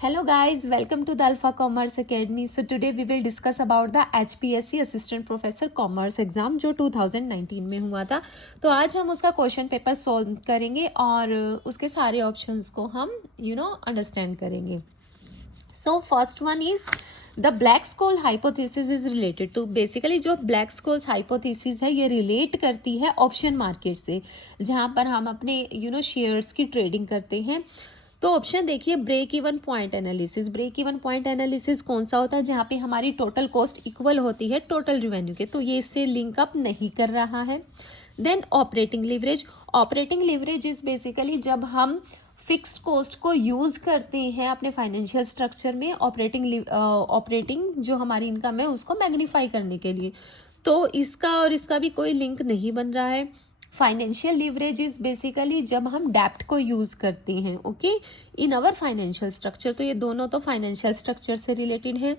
Hello guys, welcome to the Alpha Commerce Academy. So today we will discuss about the HPSC Assistant Professor Commerce exam जो 2019 में हुआ था. तो आज हम उसका क्वेश्चन पेपर सॉल्व करेंगे और उसके सारे ऑप्शंस को हम अंडरस्टैंड करेंगे. So first one is the Black Scholes hypothesis is related to. Basically जो ब्लैक स्कोल हाइपोथेसिस है ये रिलेट करती है ऑप्शन मार्केट से, जहाँ पर हम अपने शेयर्स की ट्रेडिंग करते हैं. तो ऑप्शन देखिए, break even point analysis. Break even point analysis कौन सा होता है? जहाँ पे हमारी टोटल कॉस्ट इक्वल होती है टोटल रिवेन्यू के, तो ये इससे लिंक अप नहीं कर रहा है. Then operating leverage. Operating leverage is basically जब हम फिक्स्ड कॉस्ट को यूज़ करते हैं अपने फाइनेंशियल स्ट्रक्चर में ऑपरेटिंग जो हमारी इनकम है उसको मैग्नीफाई करने के लिए. तो इसका और इसका भी कोई लिंक नहीं बन रहा है. फाइनेंशियल लीवरेज इज बेसिकली जब हम डेप्ट को यूज़ करते हैं okay in our financial structure. तो ये दोनों तो फाइनेंशियल स्ट्रक्चर से रिलेटेड है.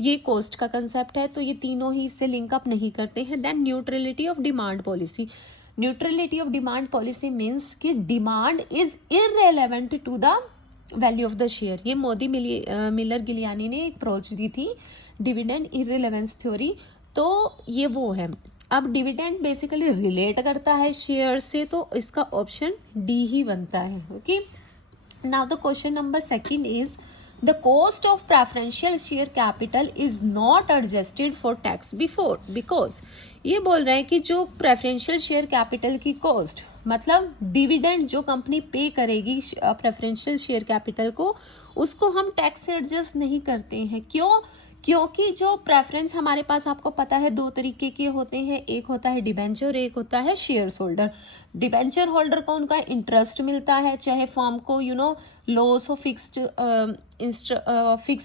ये कॉस्ट का कंसेप्ट है, तो ये तीनों ही इससे लिंक अप नहीं करते हैं. Then neutrality of demand policy. Neutrality of demand policy means कि demand is irrelevant to the value of the share. ये मोदी मिलर गिलियानी ने एक अप्रोच दी थी, डिविडेंड इररेलेवेंस थ्योरी. तो ये वो है. अब डिविडेंड बेसिकली रिलेट करता है शेयर से, तो इसका ऑप्शन डी ही बनता है. Okay, now the question number second is the cost of preferential share capital is not adjusted for tax before because. ये बोल रहा है कि जो प्रेफरेंशियल शेयर कैपिटल की कॉस्ट मतलब डिविडेंड जो कंपनी पे करेगी प्रेफरेंशियल शेयर कैपिटल को, उसको हम टैक्स से एडजस्ट नहीं करते हैं. क्यों? क्योंकि जो प्रेफरेंस हमारे पास आपको पता है दो तरीके के होते हैं. एक होता है डिबेंचर और एक होता है शेयर्स होल्डर. डिबेंचर होल्डर को उनका इंटरेस्ट मिलता है, चाहे फॉर्म को लॉस हो फिक्स्ड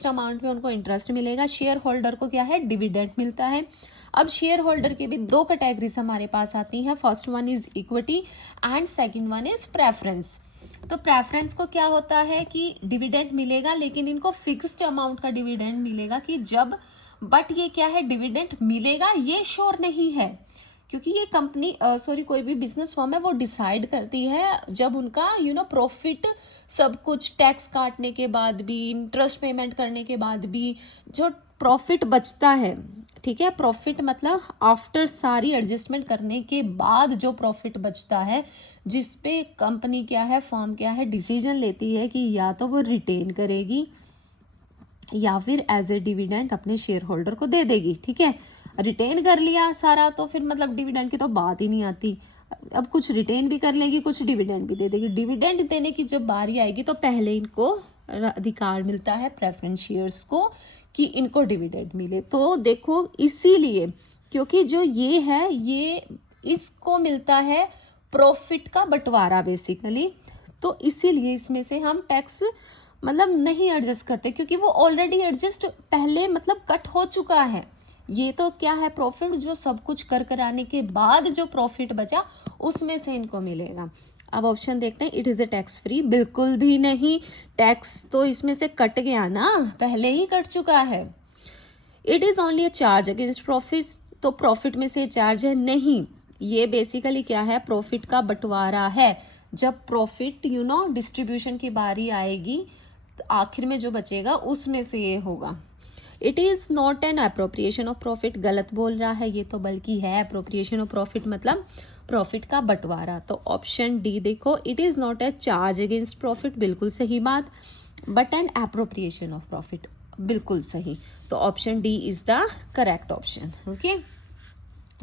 अमाउंट में उनको इंटरेस्ट मिलेगा. शेयर होल्डर को क्या है? डिविडेंड मिलता है. अब शेयर होल्डर की भी दो कैटेगरीज हमारे पास आती हैं. First one is equity and second one is preference. तो प्रेफरेंस को क्या होता है कि डिविडेंड मिलेगा, लेकिन इनको फिक्स्ड अमाउंट का डिविडेंड मिलेगा कि जब, बट ये क्या है, डिविडेंड मिलेगा ये श्योर नहीं है, क्योंकि ये कंपनी कोई भी बिजनेस फर्म है वो डिसाइड करती है जब उनका प्रॉफिट सब कुछ टैक्स काटने के बाद भी, इंटरेस्ट पेमेंट करने के बाद भी जो प्रॉफिट बचता है, ठीक है, प्रॉफिट मतलब आफ्टर सारी एडजस्टमेंट करने के बाद जो प्रॉफिट बचता है, जिस पे कंपनी क्या है, फर्म क्या है, डिसीजन लेती है कि या तो वो रिटेन करेगी या फिर एज ए डिविडेंड अपने शेयर होल्डर को दे देगी. ठीक है, रिटेन कर लिया सारा तो फिर मतलब डिविडेंड की तो बात ही नहीं आती. अब कुछ रिटेन भी कर लेगी, कुछ डिविडेंड भी दे देगी. डिविडेंड देने की जब बारी आएगी तो पहले इनको अधिकार मिलता है प्रेफरेंस शेयर्स को कि इनको डिविडेंड मिले. तो देखो, इसीलिए क्योंकि जो ये है ये इसको मिलता है प्रॉफिट का बंटवारा बेसिकली, तो इसीलिए इसमें से हम टैक्स मतलब नहीं एडजस्ट करते, क्योंकि वो ऑलरेडी एडजस्ट पहले मतलब कट हो चुका है. ये तो क्या है, प्रॉफिट जो सब कुछ कर कराने के बाद जो प्रॉफिट बचा उसमें से इनको मिलेगा. अब ऑप्शन देखते हैं. It is a tax free. बिल्कुल भी नहीं, टैक्स तो इसमें से कट गया ना, पहले ही कट चुका है. It is only a charge against profit. तो प्रॉफिट में से चार्ज है नहीं, ये बेसिकली क्या है, प्रॉफिट का बंटवारा है. जब प्रॉफिट डिस्ट्रीब्यूशन की बारी आएगी तो आखिर में जो बचेगा उसमें से ये होगा. It is not an appropriation of profit. गलत बोल रहा है ये तो, बल्कि है अप्रोप्रिएशन ऑफ प्रॉफिट मतलब प्रॉफिट का बंटवारा. तो ऑप्शन डी देखो, it is not a charge against profit, बिल्कुल सही बात, but an appropriation of profit, बिल्कुल सही. तो option D is the correct option. Okay,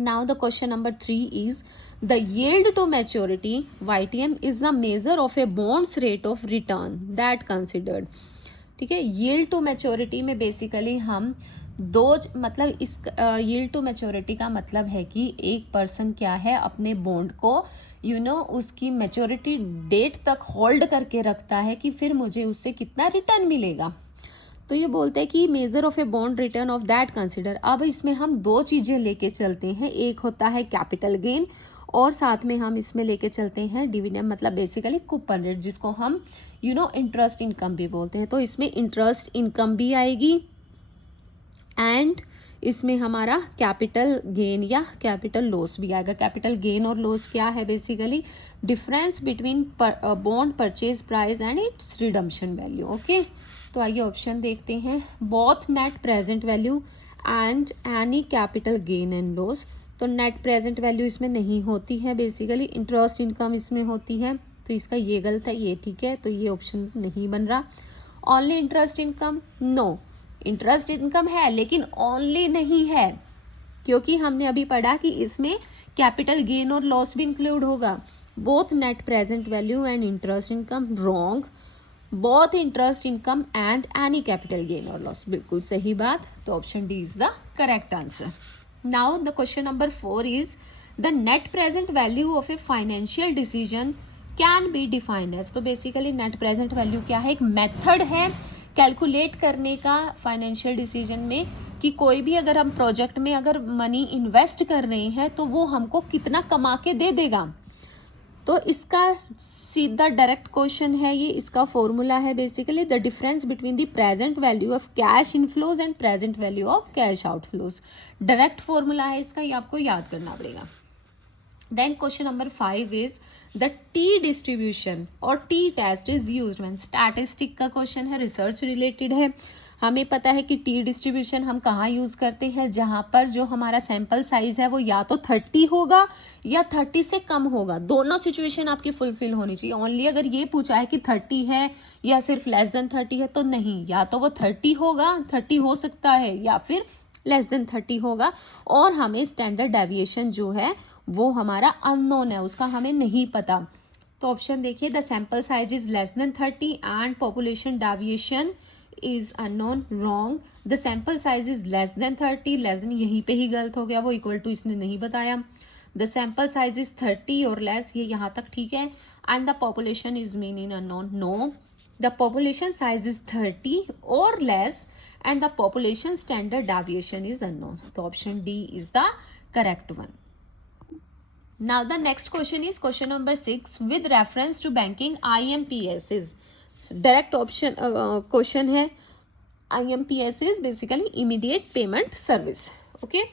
now the question number 3 is the yield to maturity YTM is the measure of A bonds rate of return that considered. ठीक है, yield to maturity में basically हम दो मतलब इस yield to maturity का मतलब है कि एक पर्सन क्या है अपने बॉन्ड को उसकी मैच्योरिटी डेट तक होल्ड करके रखता है कि फिर मुझे उससे कितना रिटर्न मिलेगा. तो ये बोलते हैं कि measure of a bond return of that consider. अब इसमें हम दो चीज़ें लेके चलते हैं. एक होता है कैपिटल गेन और साथ में हम इसमें लेके चलते हैं डिविडेंड, मतलब बेसिकली कूपन रेट, जिसको हम इंटरेस्ट इनकम भी बोलते हैं. तो इसमें इंटरेस्ट इनकम भी आएगी एंड इसमें हमारा कैपिटल गेन या कैपिटल लॉस भी आएगा। कैपिटल गेन और लॉस क्या है? Basically difference between bond purchase price and it's redemption value. Okay, तो आइए ऑप्शन देखते हैं। Both net present value and any capital gain and loss. तो नेट प्रेजेंट वैल्यू इसमें नहीं होती है, बेसिकली इंटरेस्ट इनकम इसमें होती है, तो इसका ये गलत है, ये ठीक है, तो ये ऑप्शन नहीं बन रहा। Only interest income, no, interest income है लेकिन ओनली नहीं है, क्योंकि हमने अभी पढ़ा कि इसमें कैपिटल गेन और लॉस भी इंक्लूड होगा। Both net present value and interest income, wrong. Both interest income and any capital gain और लॉस, बिल्कुल सही बात। तो option D is the correct answer. Now the question number 4 is the net present value of a financial decision can be defined as. तो basically net present value क्या है? एक method है कैलकुलेट करने का फाइनेंशियल डिसीजन में, कि कोई भी अगर हम प्रोजेक्ट में अगर मनी इन्वेस्ट कर रहे हैं तो वो हमको कितना कमा के दे देगा। तो इसका सीधा डायरेक्ट क्वेश्चन है ये, इसका फॉर्मूला है basically the difference between the present value of cash inflows and present value of cash outflows. Direct formula है इसका, ये आपको याद करना पड़ेगा। Then question number 5 is the T distribution और T test is used when. Statistic का question है, रिसर्च रिलेटेड है। हमें पता है कि टी डिस्ट्रीब्यूशन हम कहाँ यूज़ करते हैं? जहाँ पर जो हमारा सैंपल साइज है वो या तो 30 होगा या 30 से कम होगा। दोनों सिचुएशन आपकी फुलफिल होनी चाहिए। ओनली अगर ये पूछा है कि 30 है या सिर्फ लेस देन 30 है तो नहीं, या तो वो 30 होगा, 30 हो सकता है, या फिर लेस देन 30 होगा। और हमें स्टैंडर्ड डेविएशन जो है वो हमारा अननोन है, उसका हमें नहीं पता। तो ऑप्शन देखिए, the sample size is less than 30 and population deviation is unknown, wrong. The sample size is less than 30, less than यहीं पे ही गलत हो गया, वो इक्वल टू इसने नहीं बताया। The sample size is 30 or less, ये यहाँ तक ठीक है। And the population is mean in unknown, no. The population size is 30 or less and the population standard deviation is unknown. तो option D is the correct one. Now the next question is question number 6 with reference to banking IMPS is direct option question है. IMPS is basically immediate payment service. Okay,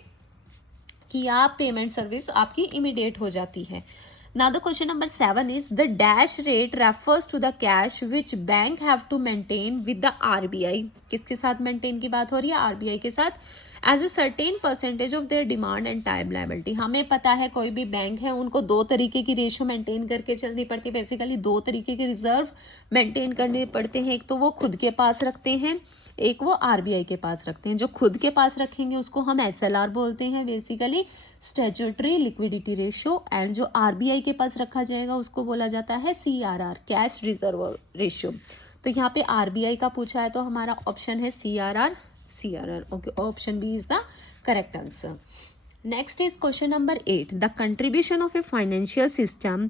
कि आप payment service आपकी immediate हो जाती है. Now the question number 7 is the dash rate refers to the cash which bank have to maintain with the RBI. किसके साथ maintain की बात हो रही है? RBI के साथ. As a certain percentage of their demand and time liability. हमें पता है कोई भी बैंक है उनको दो तरीके की रेशियो मेंटेन करके चलनी पड़ती है. बेसिकली दो तरीके के रिजर्व मेंटेन करने पड़ते हैं. एक तो वो खुद के पास रखते हैं, एक वो आरबीआई के पास रखते हैं. जो खुद के पास रखेंगे उसको हम एसएलआर बोलते हैं, basically statutory liquidity ratio. And जो आरबीआई के पास रखा जाएगा उसको बोला जाता है सीआरआर, कैश रिजर्व रेशियो. तो यहाँ पे आरबीआई का पूछा है तो हमारा ऑप्शन है CRR. Okay, option B is the correct answer. Next is question number 8. The contribution of a financial system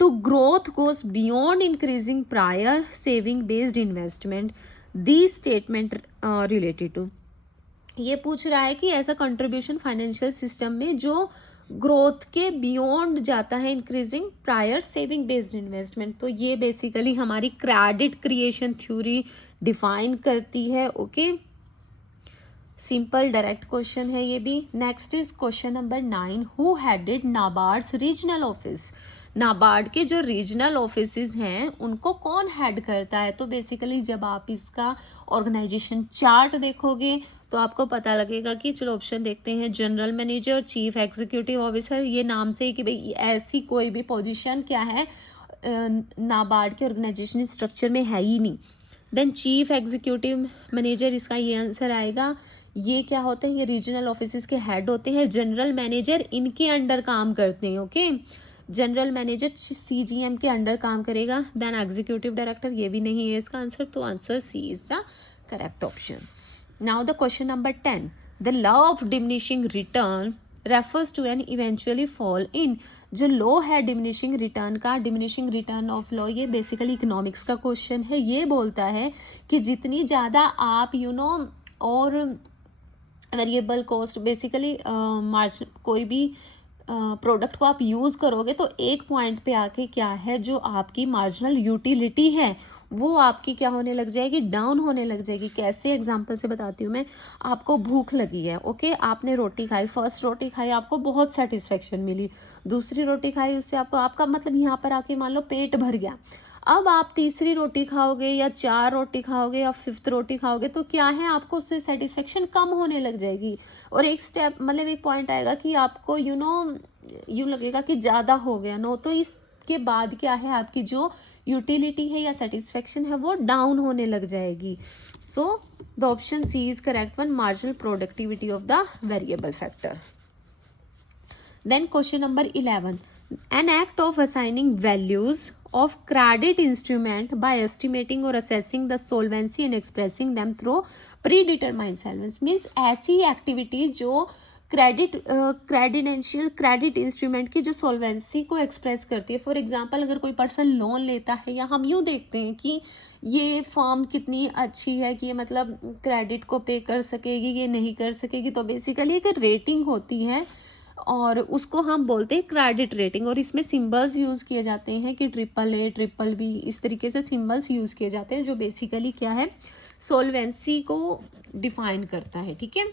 to growth goes beyond increasing prior saving based investment. These statement related to. ये पूछ रहा है कि ऐसा contribution financial system में जो growth के beyond जाता है increasing prior saving based investment. तो ये बेसिकली हमारी क्रेडिट क्रिएशन थ्योरी डिफाइन करती है. ओके, सिंपल डायरेक्ट क्वेश्चन है ये भी. Next is question number 9. Who headed NABARD's regional office. NABARD के जो रीजनल ऑफिसेज हैं उनको कौन हेड करता है? तो बेसिकली जब आप इसका ऑर्गेनाइजेशन चार्ट देखोगे तो आपको पता लगेगा कि, चलो ऑप्शन देखते हैं, general manager, chief executive officer. ये नाम से कि भाई ऐसी कोई भी पोजीशन क्या है नाबार्ड के ऑर्गेनाइजेशन स्ट्रक्चर में है ही नहीं. देन चीफ एग्जीक्यूटिव मैनेजर, इसका ये आंसर आएगा. ये क्या होते हैं? ये रीजनल ऑफिसेज के हेड होते हैं. जनरल मैनेजर इनके अंडर काम करते हैं. ओके, जनरल मैनेजर सीजीएम के अंडर काम करेगा. देन एग्जीक्यूटिव डायरेक्टर, ये भी नहीं है इसका आंसर. तो answer C is the correct option. Now the question number 10. The law of diminishing return refers to an eventually fall in. जो लॉ है डिमिनिशिंग रिटर्न का, डिमिनिशिंग रिटर्न ऑफ लॉ, ये बेसिकली इकोनॉमिक्स का question है. ये बोलता है कि जितनी ज़्यादा आप और वेरिएबल कॉस्ट, बेसिकली कोई भी प्रोडक्ट को आप यूज़ करोगे तो एक पॉइंट पे आके क्या है, जो आपकी मार्जिनल यूटिलिटी है वो आपकी क्या होने लग जाएगी, डाउन होने लग जाएगी। कैसे, एग्जांपल से बताती हूँ मैं। आपको भूख लगी है, ओके, आपने रोटी खाई, फर्स्ट रोटी खाई, आपको बहुत सेटिस्फेक्शन मिली, दूसरी रोटी खाई, उससे आपको आपका मतलब यहाँ पर आके मान लो पेट भर गया। अब आप तीसरी रोटी खाओगे या 4 रोटी खाओगे या 5th रोटी खाओगे तो क्या है, आपको उससे सेटिस्फेक्शन कम होने लग जाएगी। और एक स्टेप मतलब एक पॉइंट आएगा कि आपको यूँ लगेगा कि ज़्यादा हो गया नो, तो इसके बाद क्या है, आपकी जो यूटिलिटी है या सेटिस्फेक्शन है वो डाउन होने लग जाएगी। So the option C is correct one, marginal productivity of the variable factor. Then question number 11. An act of assigning values of credit instrument by estimating or assessing the solvency and expressing them through predetermined solvency means ऐसी activity जो credit instrument की जो solvency को express करती है। For example अगर कोई person loan लेता है, या हम यूँ देखते हैं कि ये फर्म कितनी अच्छी है कि ये मतलब क्रेडिट को पे कर सकेगी, ये नहीं कर सकेगी, तो बेसिकली एक रेटिंग होती है और उसको हम बोलते हैं क्रेडिट रेटिंग। और इसमें सिंबल्स यूज़ किए जाते हैं कि AAA, BBB, इस तरीके से सिंबल्स यूज़ किए जाते हैं जो बेसिकली क्या है, सोलवेंसी को डिफाइन करता है। ठीक है।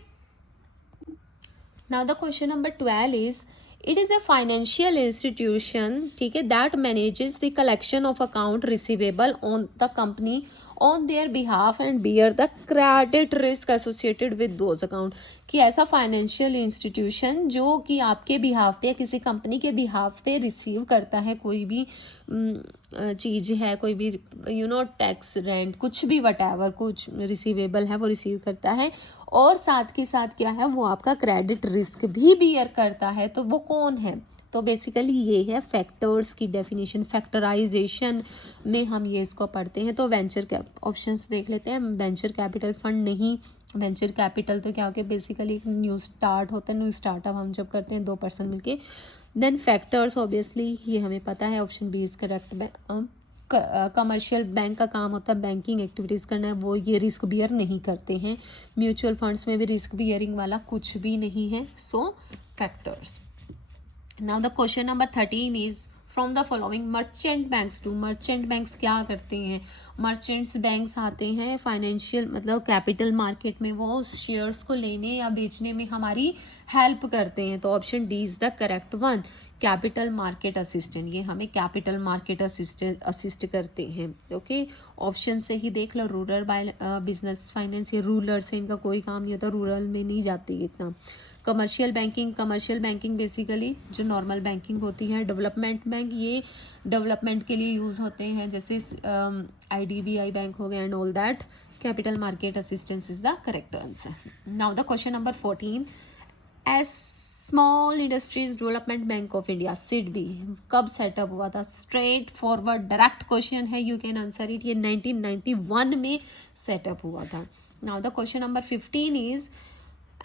Now the question number 12 is, it is a financial institution, ठीक है, that manages the collection of account receivable on the company on their behalf and bear the credit risk associated with those account. कि ऐसा financial institution जो कि आपके behalf पे या किसी कंपनी के बिहाफ पे रिसीव करता है कोई भी चीज़ है, कोई भी टैक्स, रेंट, कुछ भी वटएवर कुछ रिसीवेबल है वो रिसीव करता है, और साथ के साथ क्या है, वो आपका क्रेडिट रिस्क भी बियर करता है। तो वो कौन है, तो बेसिकली ये है फैक्टर्स की डेफिनेशन। फैक्टराइजेशन में हम ये इसको पढ़ते हैं। तो वेंचर ऑप्शंस देख लेते हैं। वेंचर कैपिटल फंड नहीं, वेंचर कैपिटल तो क्या हो गया, बेसिकली एक न्यू स्टार्ट होता है, न्यू स्टार्टअप हम जब करते हैं 2 पर्सन मिलके। देन फैक्टर्स ऑब्वियसली ये हमें पता है, option B is correct. Commercial bank का काम होता है बैंकिंग एक्टिविटीज़ करना है, वो ये रिस्क बियर नहीं करते हैं। म्यूचुअल फंड्स में भी रिस्क बियरिंग वाला कुछ भी नहीं है। So factors. Now the question number 13 is, from the following merchant banks to, merchant banks क्या करते हैं, मर्चेंट्स बैंक्स आते हैं फाइनेंशियल मतलब कैपिटल मार्केट में, वो शेयर्स को लेने या बेचने में हमारी हेल्प करते हैं। तो option D is the correct one, capital market assistant, ये हमें कैपिटल मार्केट असिस्ट करते हैं। ओके, ऑप्शन से ही देख लो, रूरल बाय बिजनेस फाइनेंस, ये रूरल से इनका कोई काम नहीं होता, रूरल में नहीं जाती इतना। कमर्शियल बैंकिंग बेसिकली जो नॉर्मल बैंकिंग होती है। डेवलपमेंट बैंक ये डेवलपमेंट के लिए यूज़ होते हैं, जैसे IDBI बैंक हो गया and all that. Capital market assistance is the correct answer. Now the question number 14, S small industries development bank of India SIDBI कब सेटअप हुआ था? स्ट्रेट फॉरवर्ड डायरेक्ट क्वेश्चन है, यू कैन आंसर इट। ये 1991 में setup हुआ था। Now the question number 15 is,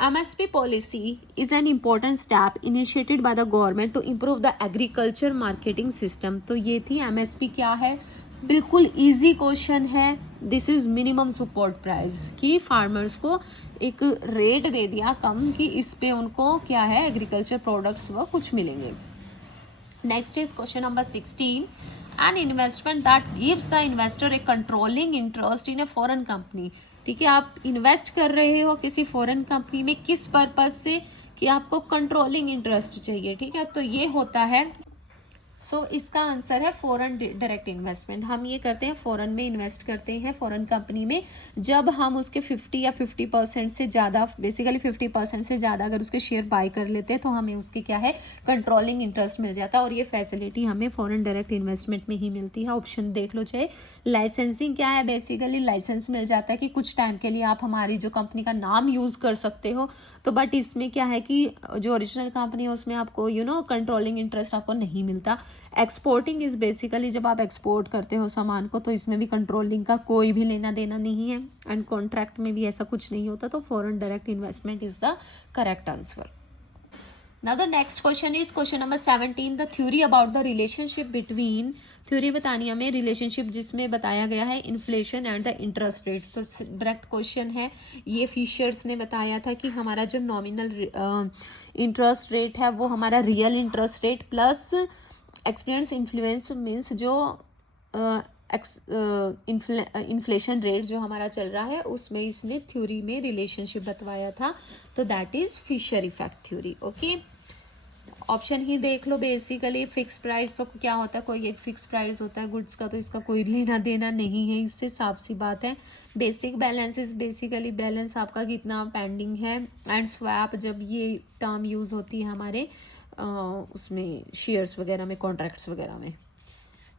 MSP policy is an important step initiated by the government to improve the agriculture marketing system। तो ये थी MSP क्या है, बिल्कुल इजी क्वेश्चन है। This is minimum support price, कि फार्मर्स को एक रेट दे दिया कम कि इस पे उनको क्या है, एग्रीकल्चर प्रोडक्ट्स व कुछ मिलेंगे। Next is question number 16, an investment that gives the investor A controlling interest in a foreign company. ठीक है, आप इन्वेस्ट कर रहे हो किसी फॉरेन कंपनी में, किस पर्पज से, कि आपको कंट्रोलिंग इंटरेस्ट चाहिए। ठीक है, तो ये होता है सो इसका आंसर है फॉरेन डायरेक्ट इन्वेस्टमेंट। हम ये करते हैं फॉरेन में इन्वेस्ट करते हैं, फॉरेन कंपनी में, जब हम उसके 50 या 50% से ज़्यादा, बेसिकली 50% से ज़्यादा अगर उसके शेयर बाय कर लेते हैं तो हमें उसके क्या है, कंट्रोलिंग इंटरेस्ट मिल जाता है। और ये फैसिलिटी हमें फॉरेन डायरेक्ट इन्वेस्टमेंट में ही मिलती है। ऑप्शन देख लो चाहे। लाइसेंसिंग क्या है, बेसिकली लाइसेंस मिल जाता है कि कुछ टाइम के लिए आप हमारी जो कंपनी का नाम यूज़ कर सकते हो। तो बट इसमें क्या है कि जो ओरिजिनल कंपनी है उसमें आपको कंट्रोलिंग इंटरेस्ट आपको नहीं मिलता। एक्सपोर्टिंग इज बेसिकली जब आप एक्सपोर्ट करते हो सामान को, तो इसमें भी कंट्रोलिंग का कोई भी लेना देना नहीं है, एंड कॉन्ट्रैक्ट में भी ऐसा कुछ नहीं होता। तो foreign direct investment is the correct answer. Now the next question is question number 17, the theory about the relationship between, theory बतानी हमें रिलेशनशिप जिसमें बताया गया है inflation and the interest rate. तो डायरेक्ट क्वेश्चन है, ये फिशर्स ने बताया था कि हमारा जो नॉमिनल इंटरेस्ट रेट है वो हमारा real interest rate plus experience influence means जो इन्फ्लेशन रेट जो हमारा चल रहा है उसमें इसने थ्योरी में रिलेशनशिप बतवाया था, तो that is Fisher effect theory. Okay, option ही देख लो। बेसिकली फिक्स प्राइस तो क्या होता है, कोई एक फिक्स प्राइस होता है गुड्स का, तो इसका कोई लेना देना नहीं है इससे, साफ सी बात है। Basic balance is basically balance आपका कितना पेंडिंग है, एंड स्वैप जब ये टर्म यूज होती है हमारे उसमें शेयर्स वगैरह में, कॉन्ट्रैक्ट्स वगैरह में।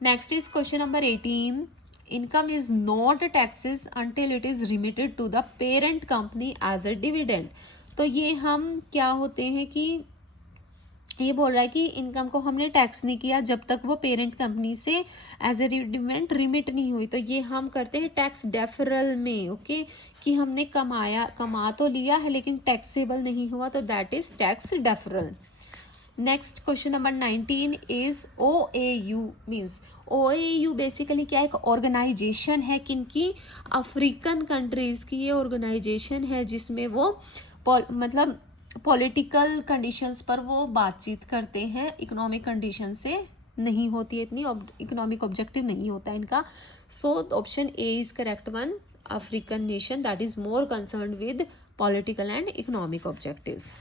Next is question number 18, income is not taxes until it is remitted to the parent company as a dividend. तो ये हम क्या होते हैं कि ये बोल रहा है कि इनकम को हमने टैक्स नहीं किया जब तक वो पेरेंट कंपनी से एज ए डिविडेंड रिमिट नहीं हुई, तो ये हम करते हैं टैक्स डेफरल में। ओके, कि हमने कमा तो लिया है लेकिन टैक्सेबल नहीं हुआ, तो that is tax deferral. Next question number 19 is OAU means, OAU basically क्या, एक ऑर्गेनाइजेशन है किनकी, अफ्रीकन कंट्रीज की ये ऑर्गेनाइजेशन है, जिसमें वो मतलब पॉलिटिकल कंडीशंस पर वो बातचीत करते हैं, इकोनॉमिक कंडीशन से नहीं होती है, इतनी इकोनॉमिक ऑब्जेक्टिव नहीं होता इनका। सो option A is correct one, African nation that is more concern with political and economic objectives.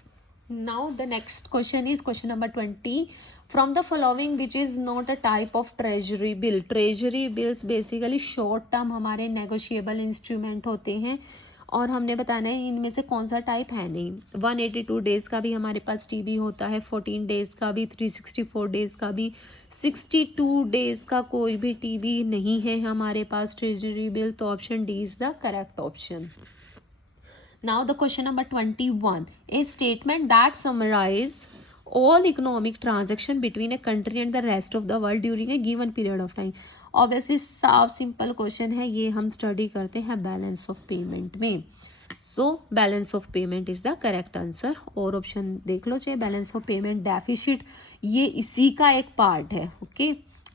Now the next question is question number 20, from the following which is not a type of treasury bill। treasury bills basically short term हमारे negotiable instrument होते हैं, और हमने बताना है इनमें से कौन सा टाइप है नहीं। 182 डेज का भी हमारे पास टीबी होता है, 14 डेज का भी, 364 डेज का भी, 62 डेज का कोई भी टीबी नहीं है हमारे पास ट्रेजरी बिल, तो option D is the correct option. Now the question number 21, a statement that summarize all economic transaction between a country and the rest of the world during a given period of time। Obviously साफ simple question है, ये हम study करते हैं balance of payment में। So balance of payment is the correct answer. और option देख लो चाहे, बैलेंस ऑफ पेमेंट डेफिसिट ये इसी का एक पार्ट है। ओके,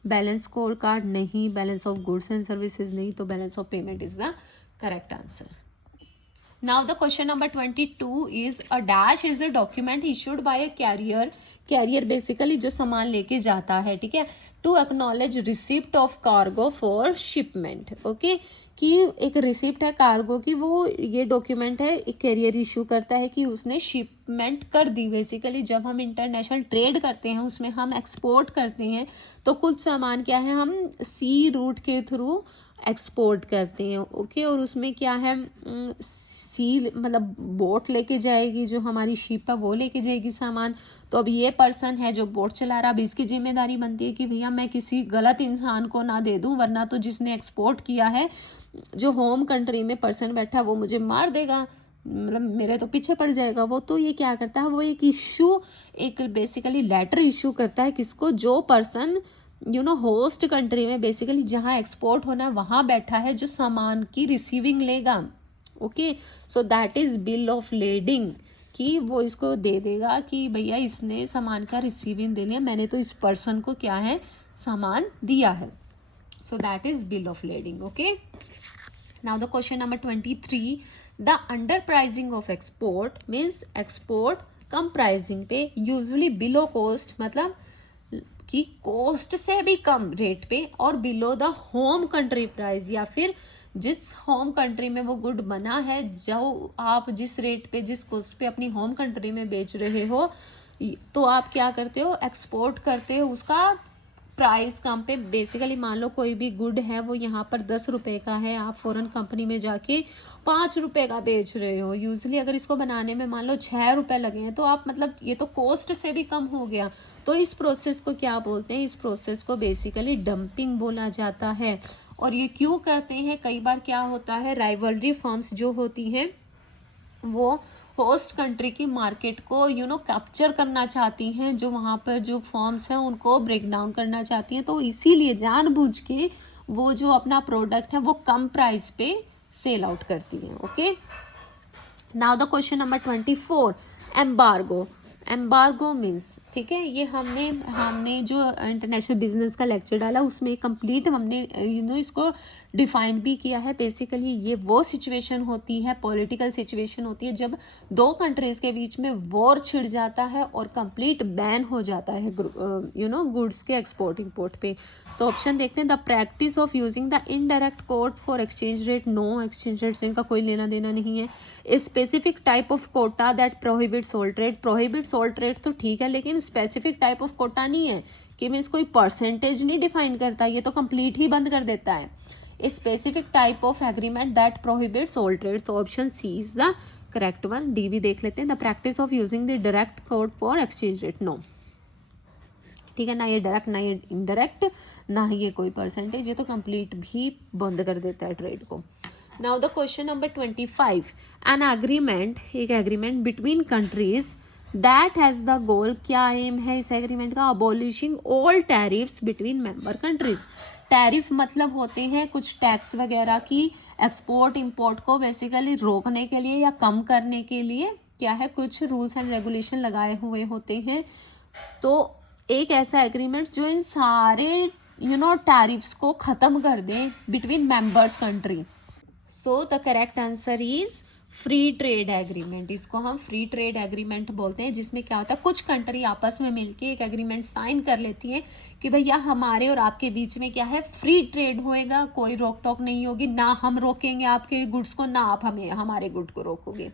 बैलेंस स्कोर कार्ड नहीं, balance of goods and services नहीं, तो balance of payment is the correct answer. Now the question number 22 is, a dash is a document issued by a carrier। carrier basically जो सामान लेके जाता है, ठीक है, to acknowledge receipt of cargo for shipment। Okay, कि एक receipt है कार्गो की, वो ये डॉक्यूमेंट है एक कैरियर इशू करता है कि उसने शिपमेंट कर दी। बेसिकली जब हम इंटरनेशनल ट्रेड करते हैं उसमें हम एक्सपोर्ट करते हैं, तो कुछ सामान क्या है हम सी रूट के थ्रू एक्सपोर्ट करते हैं। ओके, और उसमें क्या है सी मतलब बोट लेके जाएगी, जो हमारी शिप है वो लेके जाएगी सामान। तो अब ये पर्सन है जो बोट चला रहा, अब इसकी जिम्मेदारी बनती है कि भैया मैं किसी गलत इंसान को ना दे दूं, वरना तो जिसने एक्सपोर्ट किया है, जो होम कंट्री में पर्सन बैठा, वो मुझे मार देगा, मतलब मेरे तो पीछे पड़ जाएगा वो। तो ये क्या करता है, वो एक इशू, एक बेसिकली लेटर इशू करता है, किसको, जो पर्सन होस्ट कंट्री में बेसिकली जहाँ एक्सपोर्ट होना है वहाँ बैठा है, जो सामान की रिसीविंग लेगा। Okay, so that is bill of lading, कि वो इसको दे देगा कि भैया इसने सामान का रिसीविंग दे लिया, मैंने तो इस पर्सन को क्या है सामान दिया है। So that is bill of lading. Okay, now the question number 23, the under pricing of export means export come pricing पे यूजुअली बिलो कॉस्ट, मतलब कि कॉस्ट से भी कम रेट पे, और below the home country price, या फिर जिस होम कंट्री में वो गुड बना है, जो आप जिस रेट पे जिस कॉस्ट पे अपनी होम कंट्री में बेच रहे हो, तो आप क्या करते हो, एक्सपोर्ट करते हो उसका प्राइस कम पे। बेसिकली मान लो कोई भी गुड है वो यहाँ पर 10 रुपये का है, आप फॉरेन कंपनी में जाके 5 रुपये का बेच रहे हो। यूजली अगर इसको बनाने में मान लो 6 रुपये लगे हैं, तो आप मतलब ये तो कॉस्ट से भी कम हो गया। तो इस प्रोसेस को क्या बोलते हैं, इस प्रोसेस को बेसिकली डंपिंग बोला जाता है। और ये क्यों करते हैं, कई बार क्या होता है, राइवलरी फर्म्स जो होती हैं वो होस्ट कंट्री की मार्केट को कैप्चर करना चाहती हैं, जो वहाँ पर जो फर्म्स हैं उनको ब्रेक डाउन करना चाहती हैं, तो इसीलिए जानबूझ के वो जो अपना प्रोडक्ट है वो कम प्राइस पे सेल आउट करती हैं। Okay, now the question number 24, embargo. Embargo means, ठीक है। ये हमने जो इंटरनेशनल बिजनेस का लेक्चर डाला उसमें कंप्लीट हमने इसको डिफाइन भी किया है। बेसिकली ये वो सिचुएशन होती है, पॉलिटिकल सिचुएशन होती है, जब दो कंट्रीज के बीच में वॉर छिड़ जाता है और कंप्लीट बैन हो जाता है गुड्स के एक्सपोर्ट इंपोर्ट पे। तो ऑप्शन देखते हैं, the practice of using the indirect quote for exchange rate, no, exchange rate से इनका कोई लेना देना नहीं है। A specific type of quota that prohibit sole trade, prohibit sole trade तो ठीक है, लेकिन स्पेसिफिक टाइप ऑफ कोटा नहीं है कि मीन्स कोई परसेंटेज नहीं डिफाइन करता, ये तो कंप्लीट ही बंद कर देता है। A specific type of agreement that prohibit sole trade, तो option C is the correct one. D भी देख लेते हैं, the practice of using the direct code for exchange rate, no. ठीक है, ना ये डायरेक्ट ना ये इनडायरेक्ट ना ये कोई परसेंटेज, ये तो कंप्लीट भी बंद कर देता है ट्रेड को। Now the question number 25, an agreement, एक agreement between countries that has the goal, क्या एम है इस एग्रीमेंट का, abolishing all tariffs between member countries. Tariff मतलब होते हैं कुछ टैक्स वगैरह की एक्सपोर्ट इंपोर्ट को बेसिकली रोकने के लिए या कम करने के लिए क्या है, कुछ रूल्स एंड रेगुलेशन लगाए हुए होते हैं। तो एक ऐसा एग्रीमेंट जो इन सारे टैरिफ्स को ख़त्म कर दे between members country. So the correct answer is free trade agreement. इसको हम फ्री ट्रेड एग्रीमेंट बोलते हैं, जिसमें क्या होता है, कुछ कंट्री आपस में मिलके एक एग्रीमेंट साइन कर लेती है कि भैया हमारे और आपके बीच में क्या है, फ्री ट्रेड होएगा, कोई रोक टोक नहीं होगी, ना हम रोकेंगे आपके गुड्स को, ना आप हमें हमारे गुड को रोकोगे।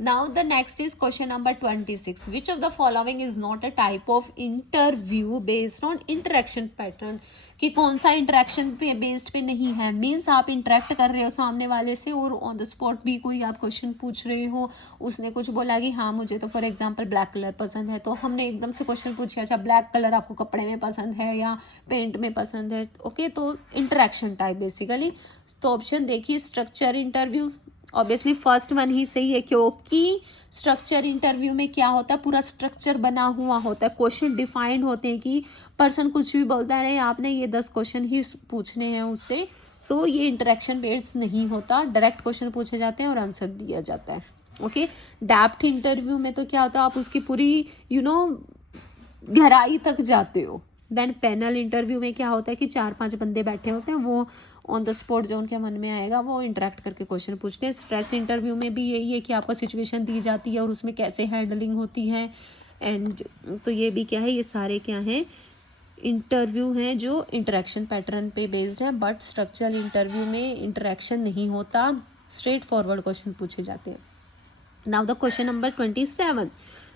Now the next is question number 26. Which of the following is not a type of interview based on interaction pattern? कि कौन सा इंटरेक्शन पे बेस्ड पे नहीं है, मीन्स आप इंटरेक्ट कर रहे हो सामने वाले से और ऑन द स्पॉट भी कोई आप क्वेश्चन पूछ रहे हो, उसने कुछ बोला कि हाँ मुझे तो फॉर एग्जांपल ब्लैक कलर पसंद है, तो हमने एकदम से क्वेश्चन पूछा, अच्छा ब्लैक कलर आपको कपड़े में पसंद है या पेंट में पसंद है, ओके, तो इंटरेक्शन टाइप बेसिकली। तो ऑप्शन देखिए, structure interview, obviously first one ही सही है, क्योंकि स्ट्रक्चर इंटरव्यू में क्या होता है, पूरा स्ट्रक्चर बना हुआ होता है, क्वेश्चन डिफाइंड होते हैं कि पर्सन कुछ भी बोलता है, आपने ये 10 क्वेश्चन ही पूछने हैं उससे। सो ये इंटरेक्शन बेस्ड नहीं होता, डायरेक्ट क्वेश्चन पूछे जाते हैं और आंसर दिया जाता है। ओके, डेप्थ इंटरव्यू में तो क्या होता है, आप उसकी पूरी गहराई तक जाते हो। देन पैनल इंटरव्यू में क्या होता है कि 4-5 बंदे बैठे होते हैं, वो ऑन द स्पॉट जो उनके मन में आएगा वो इंटरेक्ट करके क्वेश्चन पूछते हैं। स्ट्रेस इंटरव्यू में भी यही है कि आपको सिचुएशन दी जाती है और उसमें कैसे हैंडलिंग होती है, एंड तो ये भी क्या है, ये सारे क्या हैं, इंटरव्यू हैं जो इंटरेक्शन पैटर्न पे बेस्ड है। बट स्ट्रक्चरल इंटरव्यू में इंटरेक्शन नहीं होता, स्ट्रेट फॉरवर्ड क्वेश्चन पूछे जाते हैं। Now the question number 27,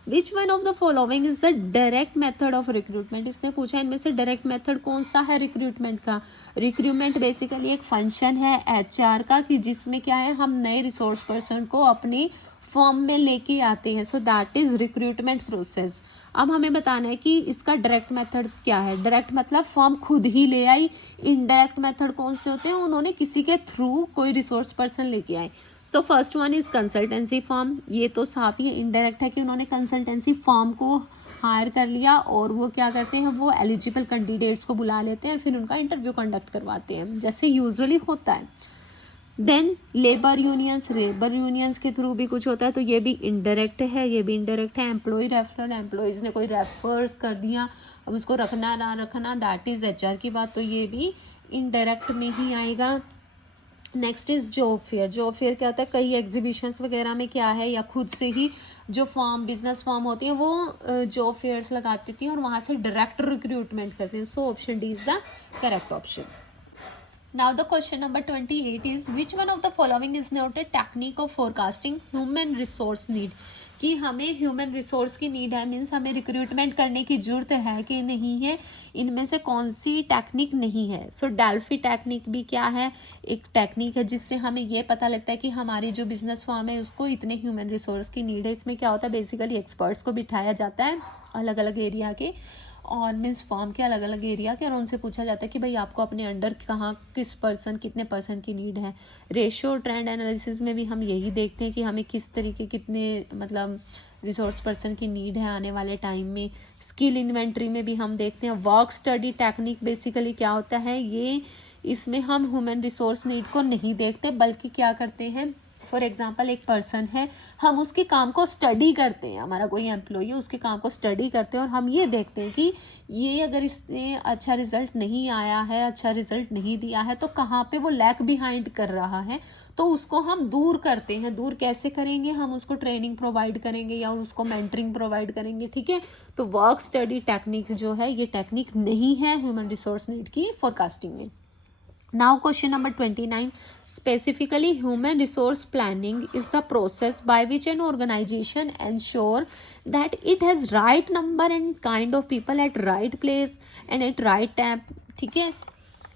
which one of the following is the direct method of recruitment. इसने पूछा इनमें से डायरेक्ट मेथड कौन सा है रिक्रूटमेंट का। रिक्रूटमेंट बेसिकली एक फंक्शन है एचआर का कि जिसमें क्या है, हम नए रिसोर्स पर्सन को अपनी फर्म में लेके आते हैं, सो दैट इज रिक्रूटमेंट प्रोसेस। अब हमें बताना है कि इसका डायरेक्ट मेथड क्या है। डायरेक्ट मतलब फर्म खुद ही ले आई, इनडायरेक्ट मेथड कौन से होते हैं, उन्होंने किसी के थ्रू कोई रिसोर्स पर्सन लेके आए। सो first one is consultancy firm, ये तो साफ ही इनडायरेक्ट है कि उन्होंने कंसल्टेंसी फर्म को हायर कर लिया और वो क्या करते हैं, वो एलिजिबल कैंडिडेट्स को बुला लेते हैं, फिर उनका इंटरव्यू कंडक्ट करवाते हैं जैसे यूजुअली होता है। देन लेबर यूनियंस के थ्रू भी कुछ होता है, तो ये भी इनडायरेक्ट है, ये भी इनडायरेक्ट है। एम्प्लॉय रेफरल, एम्प्लॉयज़ ने कोई रेफर्स कर दिया, अब उसको रखना ना रखना दैट इज़ एचआर की बात, तो ये भी इनडायरेक्ट में ही आएगा। Next is job fair. Job fair क्या होता है, कई एग्जीबिशंस वगैरह में क्या है या खुद से ही जो फॉर्म बिजनेस फॉर्म होती है वो जॉब फेयर्स लगाती थी और वहाँ से डायरेक्ट रिक्रूटमेंट करते हैं। सो option D is the correct option. Now the question number 28 is which one of the following is not a technique of forecasting human resource need। कि हमें ह्यूमन रिसोर्स की नीड है, मीन्स हमें recruitment करने की ज़रूरत है कि नहीं है, इनमें से कौन सी टेक्निक नहीं है। सो डेल्फी टेक्निक भी क्या है, एक टेक्निक है जिससे हमें ये पता लगता है कि हमारी जो बिजनेस फर्म है उसको इतने ह्यूमन रिसोर्स की नीड है। इसमें क्या होता है, बेसिकली एक्सपर्ट्स को बिठाया जाता है अलग अलग एरिया के और मीन्स फॉर्म के अलग अलग एरिया के, और उनसे पूछा जाता है कि भाई आपको अपने अंडर कहाँ किस पर्सन कितने पर्सन की नीड है। रेशियो ट्रेंड एनालिसिस में भी हम यही देखते हैं कि हमें किस तरीके कितने मतलब रिसोर्स पर्सन की नीड है आने वाले टाइम में। स्किल इन्वेंट्री में भी हम देखते हैं। वर्क स्टडी टेक्निक बेसिकली क्या होता है, ये इसमें हम ह्यूमन रिसोर्स नीड को नहीं देखते बल्कि क्या करते हैं, फॉर एग्जाम्पल एक पर्सन है, हम उसके काम को स्टडी करते हैं, हमारा कोई एम्प्लॉई है उसके काम को स्टडी करते हैं और हम ये देखते हैं कि ये अगर इसने अच्छा रिजल्ट नहीं आया है, अच्छा रिजल्ट नहीं दिया है, तो कहाँ पे वो लैग बिहाइंड कर रहा है, तो उसको हम दूर करते हैं। दूर कैसे करेंगे? हम उसको ट्रेनिंग प्रोवाइड करेंगे या उसको मेंटरिंग प्रोवाइड करेंगे, ठीक है। तो वर्क स्टडी टेक्निक जो है ये टेक्निक नहीं है ह्यूमन रिसोर्स नीड की फोरकास्टिंग में। Now question number 29. Specifically, human resource planning is the process by which an organization ensure that it has right number and kind of people at right place and at right time, ठीक है,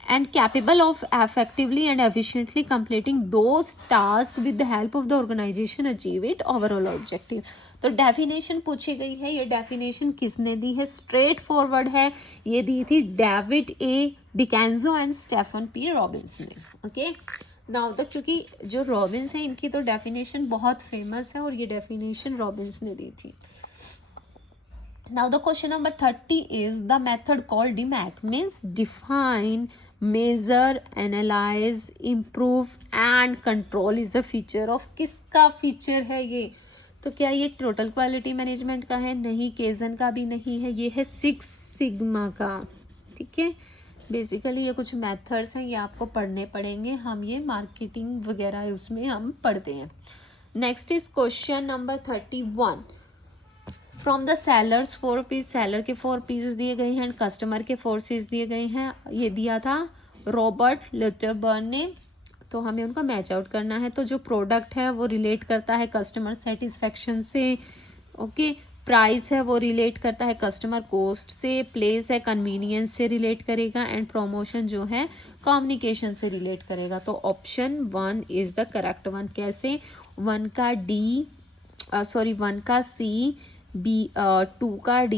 and capable of effectively and efficiently completing those tasks with the help of the organization achieve it overall objective. तो definition पूछी गई है, ये definition किसने दी है? Straight forward है, ये दी थी David A DeCenzo and Stephen P Robbins ने। ओके, नाउ तक क्योंकि जो रॉबिन्स हैं इनकी तो डेफिनेशन बहुत फेमस है और ये डेफिनेशन रॉबिन्स ने दी थी। Now the question number 30 is the method called DMAC means define, measure, analyze, improve and control is a feature of किसका फीचर है ये? तो क्या ये टोटल क्वालिटी मैनेजमेंट का है? नहीं, केजन का भी नहीं है, ये है सिक्स सिग्मा का, ठीक है। बेसिकली ये कुछ मेथड्स हैं, ये आपको पढ़ने पड़ेंगे, हम ये मार्केटिंग वगैरह उसमें हम पढ़ते हैं। Next is question number 31। From the sellers 4 piece, seller के 4 पीस दिए गए हैं, कस्टमर के 4 पीस दिए गए हैं। ये दिया था रॉबर्ट लिटरबर्न ने, तो हमें उनका मैच आउट करना है। तो जो प्रोडक्ट है वो रिलेट करता है कस्टमर सेटिस्फेक्शन से, ओके। प्राइस है वो रिलेट करता है कस्टमर कॉस्ट से, प्लेस है कन्वीनियंस से रिलेट करेगा, एंड प्रमोशन जो है कम्युनिकेशन से रिलेट करेगा। तो option 1 is the correct one. कैसे? 1 का C, B 2 का D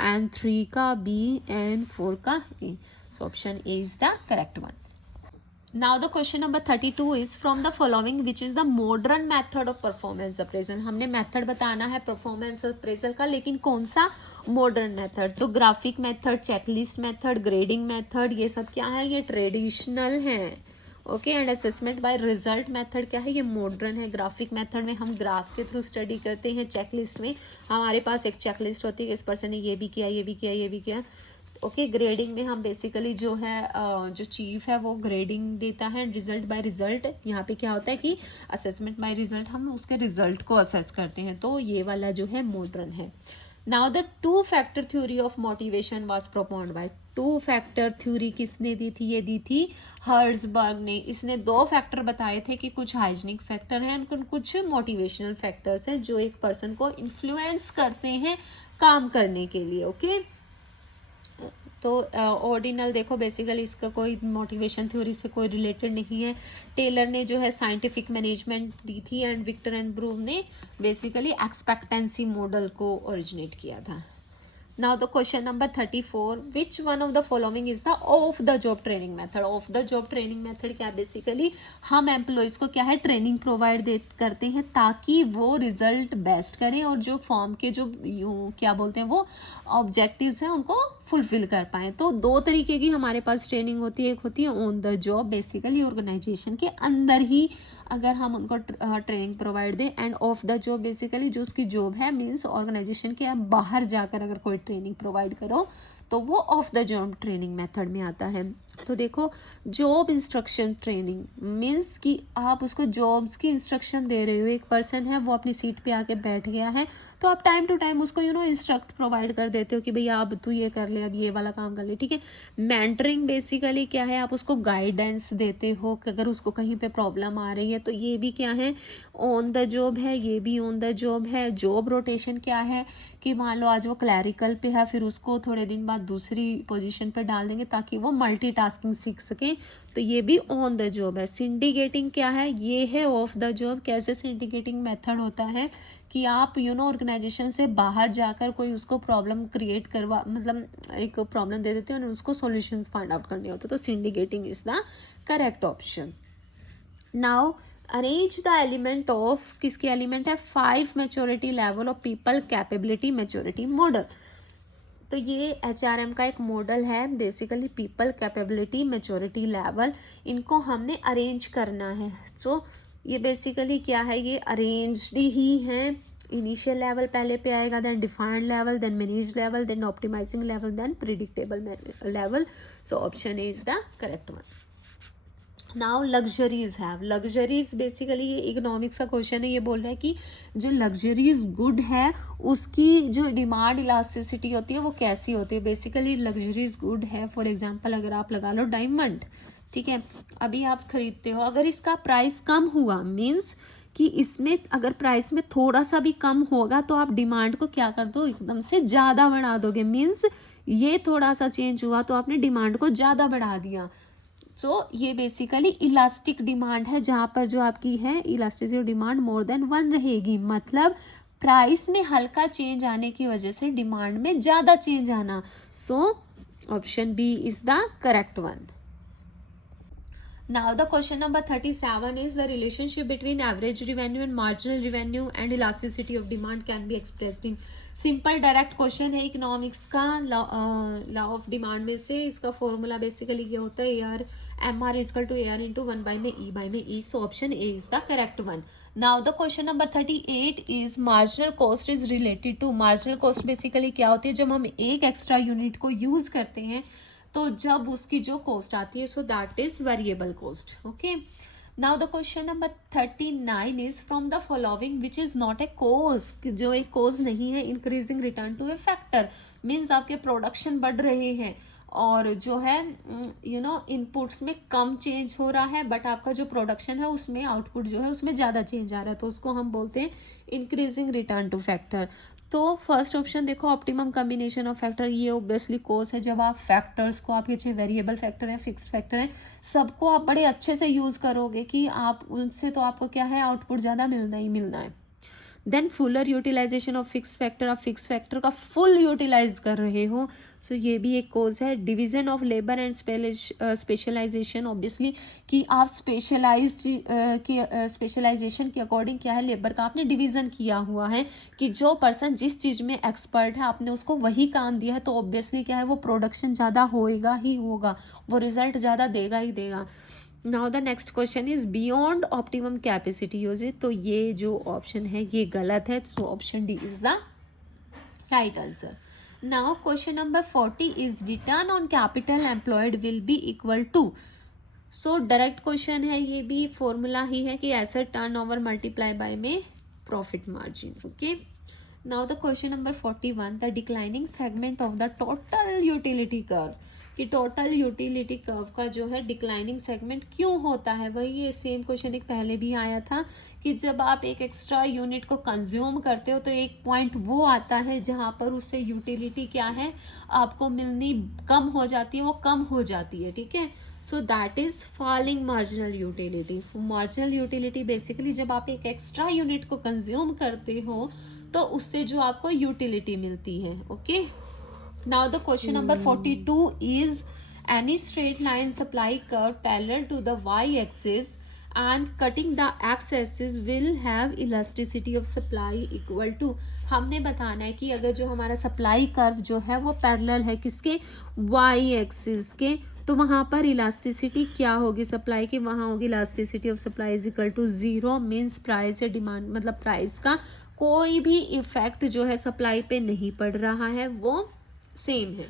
एंड 3 का B एंड 4 का A। So option A is the correct one. Now the question number 32 is from the following which is the modern method of performance appraisal। हमने method बताना है performance appraisal का, लेकिन कौन सा modern method? तो graphic method, checklist method, grading method, ये सब क्या है? ये ट्रेडिशनल है, okay. And assessment bye result method क्या है? ये मॉडर्न है। ग्राफिक मेथड में हम ग्राफ के थ्रू स्टडी करते हैं, चेकलिस्ट में हमारे पास एक चेकलिस्ट होती है, इस पर्सन ने ये भी किया, ये भी किया, ये भी किया, ओके। ग्रेडिंग में हम बेसिकली जो है जो चीफ है वो ग्रेडिंग देता है, रिजल्ट बाय रिजल्ट। यहाँ पे क्या होता है कि असेसमेंट बाय रिजल्ट, हम उसके रिजल्ट को असेस करते हैं, तो ये वाला जो है मॉडर्न है। Now the 2 factor theory of motivation was propounded by. 2 factor theory किसने दी थी? ये दी थी हर्ट्जबर्ग ने। इसने 2 फैक्टर बताए थे कि कुछ हाइजीनिक फैक्टर हैं, कुछ मोटिवेशनल फैक्टर्स हैं जो एक पर्सन को इन्फ्लुएंस करते हैं काम करने के लिए, ओके। तो ऑर्डिनल देखो, बेसिकली इसका कोई मोटिवेशन थ्योरी से कोई रिलेटेड नहीं है। टेलर ने जो है साइंटिफिक मैनेजमेंट दी थी एंड विक्टर एंड ब्रूव ने बेसिकली एक्सपेक्टेंसी मॉडल को ओरिजिनेट किया था। Now the question number 34, which one of the following is the of the job training method? Of the job training method क्या? Basically हम employees को क्या है ट्रेनिंग प्रोवाइड करते हैं ताकि वो रिजल्ट बेस्ट करें और जो फॉर्म के जो क्या बोलते हैं वो ऑब्जेक्टिव्स हैं उनको फुलफिल कर पाएँ। तो 2 तरीके की हमारे पास ट्रेनिंग होती है। एक होती है on the job, basically organization के अंदर ही अगर हम उनको ट्रेनिंग प्रोवाइड दें, end of the job basically जो उसकी जॉब है मीन्स ऑर्गेनाइजेशन के बाहर जाकर अगर कोई ट्रेनिंग प्रोवाइड करो तो वो of the job training method में आता है। तो देखो, जॉब इंस्ट्रक्शन ट्रेनिंग मीन्स कि आप उसको जॉब्स की इंस्ट्रक्शन दे रहे हो। एक पर्सन है वो अपनी सीट पे आके बैठ गया है, तो आप टाइम टू टाइम उसको इंस्ट्रक्ट प्रोवाइड कर देते हो कि भैया अब तू ये कर ले, अब ये वाला काम कर ले, ठीक है। मेंटरिंग बेसिकली क्या है? आप उसको गाइडेंस देते हो कि अगर उसको कहीं पे प्रॉब्लम आ रही है, तो ये भी क्या है? ऑन द जॉब है, ये भी ऑन द जॉब है। जॉब रोटेशन क्या है कि मान लो आज वो क्लैरिकल पे है, फिर उसको थोड़े दिन बाद दूसरी पोजीशन पे डाल देंगे ताकि वो मल्टीटास्किंग सीख सकें, तो ये भी ऑन द जॉब है। सिंडिकेटिंग क्या है? ये है ऑफ द जॉब। कैसे सिंडिकेटिंग मेथड होता है कि आप ऑर्गेनाइजेशन से बाहर जाकर कोई उसको प्रॉब्लम क्रिएट करवा, मतलब एक प्रॉब्लम दे देते हैं और उसको सॉल्यूशंस फाइंड आउट करने होते हैं। तो syndicating is the correct option. Now arrange the element of, किसके एलिमेंट है? 5 maturity level of people capability maturity model. तो ये HRM का एक मॉडल है, basically people capability maturity level, इनको हमने अरेंज करना है। सो ये बेसिकली क्या है, ये अरेंज्ड ही है। इनिशियल लेवल पहले पे आएगा, then defined level, then manage level, then optimizing level, then predictable level. So option A is the correct one. Now luxuries have, luxuries basically ये इकोनॉमिक्स का क्वेश्चन है। ये बोल रहा है कि जो लग्जरीज गुड है उसकी जो डिमांड इलास्टिसिटी होती है वो कैसी होती है। बेसिकली लग्जरीज गुड है, फॉर एग्जांपल अगर आप लगा लो डायमंड, ठीक है, अभी आप खरीदते हो, अगर इसका प्राइस कम हुआ मीन्स कि इसमें अगर प्राइस में थोड़ा सा भी कम होगा तो आप डिमांड को क्या कर दो, एकदम से ज़्यादा बढ़ा दोगे। मीन्स ये थोड़ा सा चेंज हुआ तो आपने डिमांड को ज़्यादा बढ़ा दिया। ये बेसिकली इलास्टिक डिमांड है, जहाँ पर जो आपकी है इलास्टिसिटी डिमांड मोर देन 1 रहेगी। मतलब प्राइस में हल्का चेंज आने की वजह से डिमांड में ज़्यादा चेंज आना। Option B is the correct one. Now the question number 37 is the relationship between average revenue and marginal revenue and elasticity of demand can be expressed in simple direct question है economics का। Law of demand में से इसका formula basically क्या होता है, AR MR is equal to AR into 1 by में E by में E। So option A is the correct one. Now the question number 38 is marginal cost is related to. Marginal cost basically क्या होती है, जब हम एक एक्स्ट्रा यूनिट को use करते हैं तो जब उसकी जो कॉस्ट आती है, so that is variable cost. Okay, now the question number 39 is from the following which is not a cause. जो एक कोज नहीं है, increasing return to a factor means आपके प्रोडक्शन बढ़ रहे हैं और जो है इनपुट्स में कम चेंज हो रहा है, बट आपका जो प्रोडक्शन है उसमें आउटपुट जो है उसमें ज़्यादा चेंज आ रहा है, तो उसको हम बोलते हैं इंक्रीजिंग रिटर्न टू फैक्टर। तो फर्स्ट ऑप्शन देखो, ऑप्टिमम कॉम्बिनेशन ऑफ फैक्टर, ये ऑब्वियसली कोस है। जब आप फैक्टर्स को, आपके चाहे वेरिएबल फैक्टर है, फिक्स फैक्टर है, सबको आप बड़े अच्छे से यूज़ करोगे कि आप उनसे तो आपको क्या है आउटपुट ज़्यादा मिलना ही मिलना है। Then fuller utilization of fix factor, आप फिक्स फैक्टर का फुल यूटिलाइज कर रहे हो, सो ये भी एक कोज है। Division of labour and specialization, obviously कि आप स्पेशलाइजेशन के अकॉर्डिंग क्या है लेबर का आपने डिवीजन किया हुआ है कि जो पर्सन जिस चीज़ में एक्सपर्ट है आपने उसको वही काम दिया है, तो ऑब्वियसली क्या है वो प्रोडक्शन ज़्यादा होएगा ही होगा, वो रिजल्ट ज़्यादा देगा ही देगा। Now the next question is beyond optimum capacity usage, तो ये जो ऑप्शन है ये गलत है, तो option D is the right answer. Now question number 40 is return on capital employed will be equal to. So direct question है, ये भी फॉर्मूला ही है कि एसेट टर्नओवर मल्टीप्लाई बाय में profit margin. Okay, now the question number 41, the declining segment of the total utility curve, कि total utility curve का जो है डिक्लाइनिंग सेगमेंट क्यों होता है। वही ये सेम क्वेश्चन एक पहले भी आया था कि जब आप एक एक्स्ट्रा यूनिट को कंज्यूम करते हो तो एक पॉइंट वो आता है जहाँ पर उससे यूटिलिटी क्या है आपको मिलनी कम हो जाती है, वो कम हो जाती है, ठीक है। So that is falling marginal utility. Marginal utility basically जब आप एक एक्स्ट्रा यूनिट को कंज्यूम करते हो तो उससे जो आपको यूटिलिटी मिलती है। Okay, now the question number 42 is any straight line supply curve parallel to the y-axis and cutting the x-axis will have elasticity of supply equal to। हमने बताना है कि अगर जो हमारा सप्लाई कर्व जो है वो पैरेलल है किसके, y-axis के, तो वहाँ पर इलास्टिसिटी क्या होगी सप्लाई की, वहाँ होगी elasticity of supply is equal to 0। Means price या डिमांड मतलब प्राइस का कोई भी इफेक्ट जो है सप्लाई पे नहीं पड़ रहा है, वो सेम है।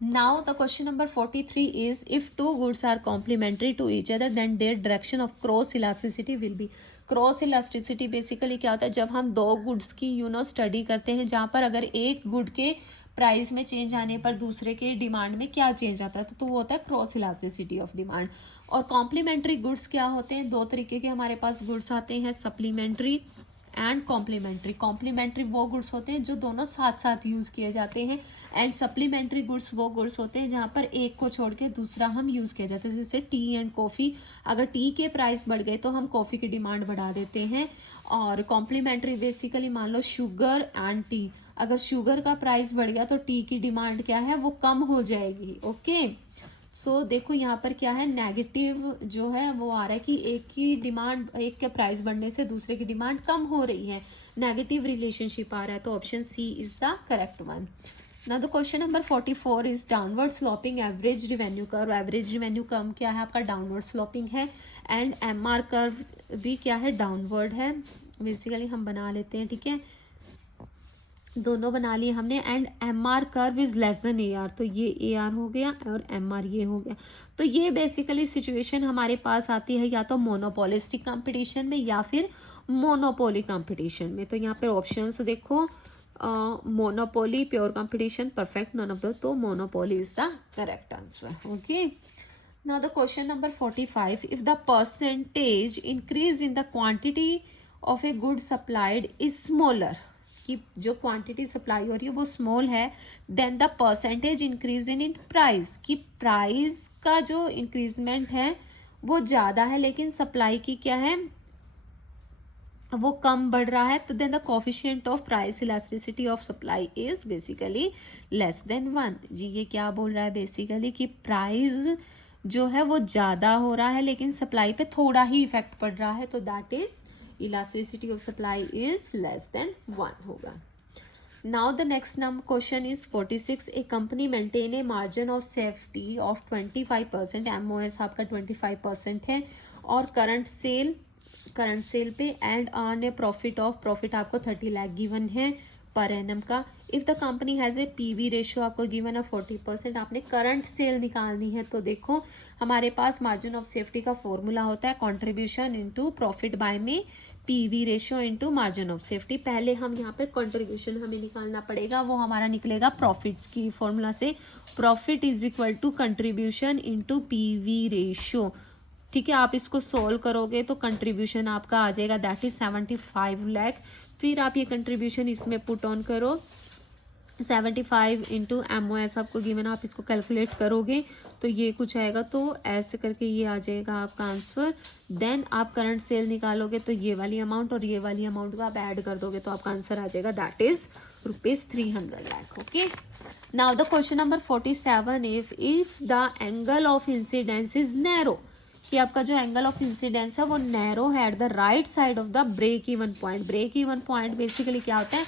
Now the question number 43 is if two goods are complementary to each other then their direction of cross elasticity will be. Cross elasticity basically क्या होता है, जब हम दो गुड्स की स्टडी करते हैं जहाँ पर अगर एक गुड के प्राइस में चेंज आने पर दूसरे के डिमांड में क्या चेंज आता है, तो वो होता है क्रॉस इलास्टिसिटी ऑफ डिमांड। और कॉम्प्लीमेंट्री गुड्स क्या होते हैं, दो तरीके के हमारे पास गुड्स आते हैं, सप्लीमेंट्री एंड कॉम्प्लीमेंट्री। कॉम्प्लीमेंट्री वो गुड्स होते हैं जो दोनों साथ साथ यूज़ किए जाते हैं, एंड सप्लीमेंट्री गुड्स वो गुड्स होते हैं जहाँ पर एक को छोड़ के दूसरा हम यूज़ किया जाता है। जैसे टी एंड कॉफ़ी, अगर टी के प्राइस बढ़ गए तो हम कॉफ़ी की डिमांड बढ़ा देते हैं। और कॉम्प्लीमेंट्री बेसिकली मान लो शुगर एंड टी, अगर शुगर का प्राइस बढ़ गया तो टी की डिमांड क्या है वो कम हो जाएगी। ओके, सो देखो यहाँ पर क्या है, नेगेटिव जो है वो आ रहा है कि एक की डिमांड, एक के प्राइस बढ़ने से दूसरे की डिमांड कम हो रही है, नेगेटिव रिलेशनशिप आ रहा है, तो option C is the correct one. Now the question number 44 is downward sloping average revenue curve. Average revenue curve क्या है आपका, downward sloping है, and MR curve भी क्या है, downward है. बेसिकली हम बना लेते हैं, ठीक है, दोनों बना लिए हमने. And MR curve is less than AR, तो ये AR हो गया और MR ये हो गया. तो ये बेसिकली सिचुएशन हमारे पास आती है या तो मोनोपोलिस्टिक कंपटीशन में या फिर मोनोपोली कंपटीशन में. तो यहाँ पे ऑप्शंस देखो, monopoly, pure competition, perfect, none of the. तो monopoly is the correct answer. Okay, now the question number 45, if the percentage increase in the quantity of a good supplied is smaller, कि जो quantity supply हो रही है वो small है, then the percentage increase in price, कि price का जो इंक्रीजमेंट है वो ज़्यादा है लेकिन सप्लाई की क्या है, वो कम बढ़ रहा है. तो then the coefficient of price elasticity of supply is basically less than 1. जी ये क्या बोल रहा है बेसिकली, कि प्राइस जो है वो ज़्यादा हो रहा है लेकिन सप्लाई पे थोड़ा ही इफेक्ट पड़ रहा है. तो that is elasticity of supply is less than 1 होगा. Now the next question is 46. A company maintain a margin of safety of 25%, MOS आपका 25% है, और करंट सेल पे एंड अर्न ए प्रॉफिट आपको 30 लाख गिवन है पर एनम का. If the company has a PV ratio आपको given है 40%, आपने करंट सेल निकालनी है. तो देखो हमारे पास मार्जिन ऑफ सेफ्टी का फॉर्मूला होता है कंट्रीब्यूशन इनटू प्रॉफिट बाय में PV ratio into margin of safety. पहले हम यहाँ पे कंट्रीब्यूशन हमें निकालना पड़ेगा, वो हमारा निकलेगा प्रॉफिट की फॉर्मूला से. Profit is equal to contribution into PV ratio. ठीक है, आप इसको सोल्व करोगे तो कंट्रीब्यूशन आपका आ जाएगा, दैट इज 75 लाख. फिर आप ये कंट्रीब्यूशन इसमें पुट ऑन करो, 75 इंटू MOS आपको गिवन, आप इसको कैलकुलेट करोगे तो ये कुछ आएगा. तो ऐसे करके ये आ जाएगा आपका आंसर. देन आप करंट सेल निकालोगे तो ये वाली अमाउंट और ये वाली अमाउंट को आप ऐड कर दोगे तो आपका आंसर आ जाएगा, that is ₹300 lakh. Okay, now the question number 47, if the angle of incidence is narrow, कि आपका जो एंगल ऑफ इंसिडेंस है वो नैरो है at the right side of the break even point. Break even point basically क्या होता है,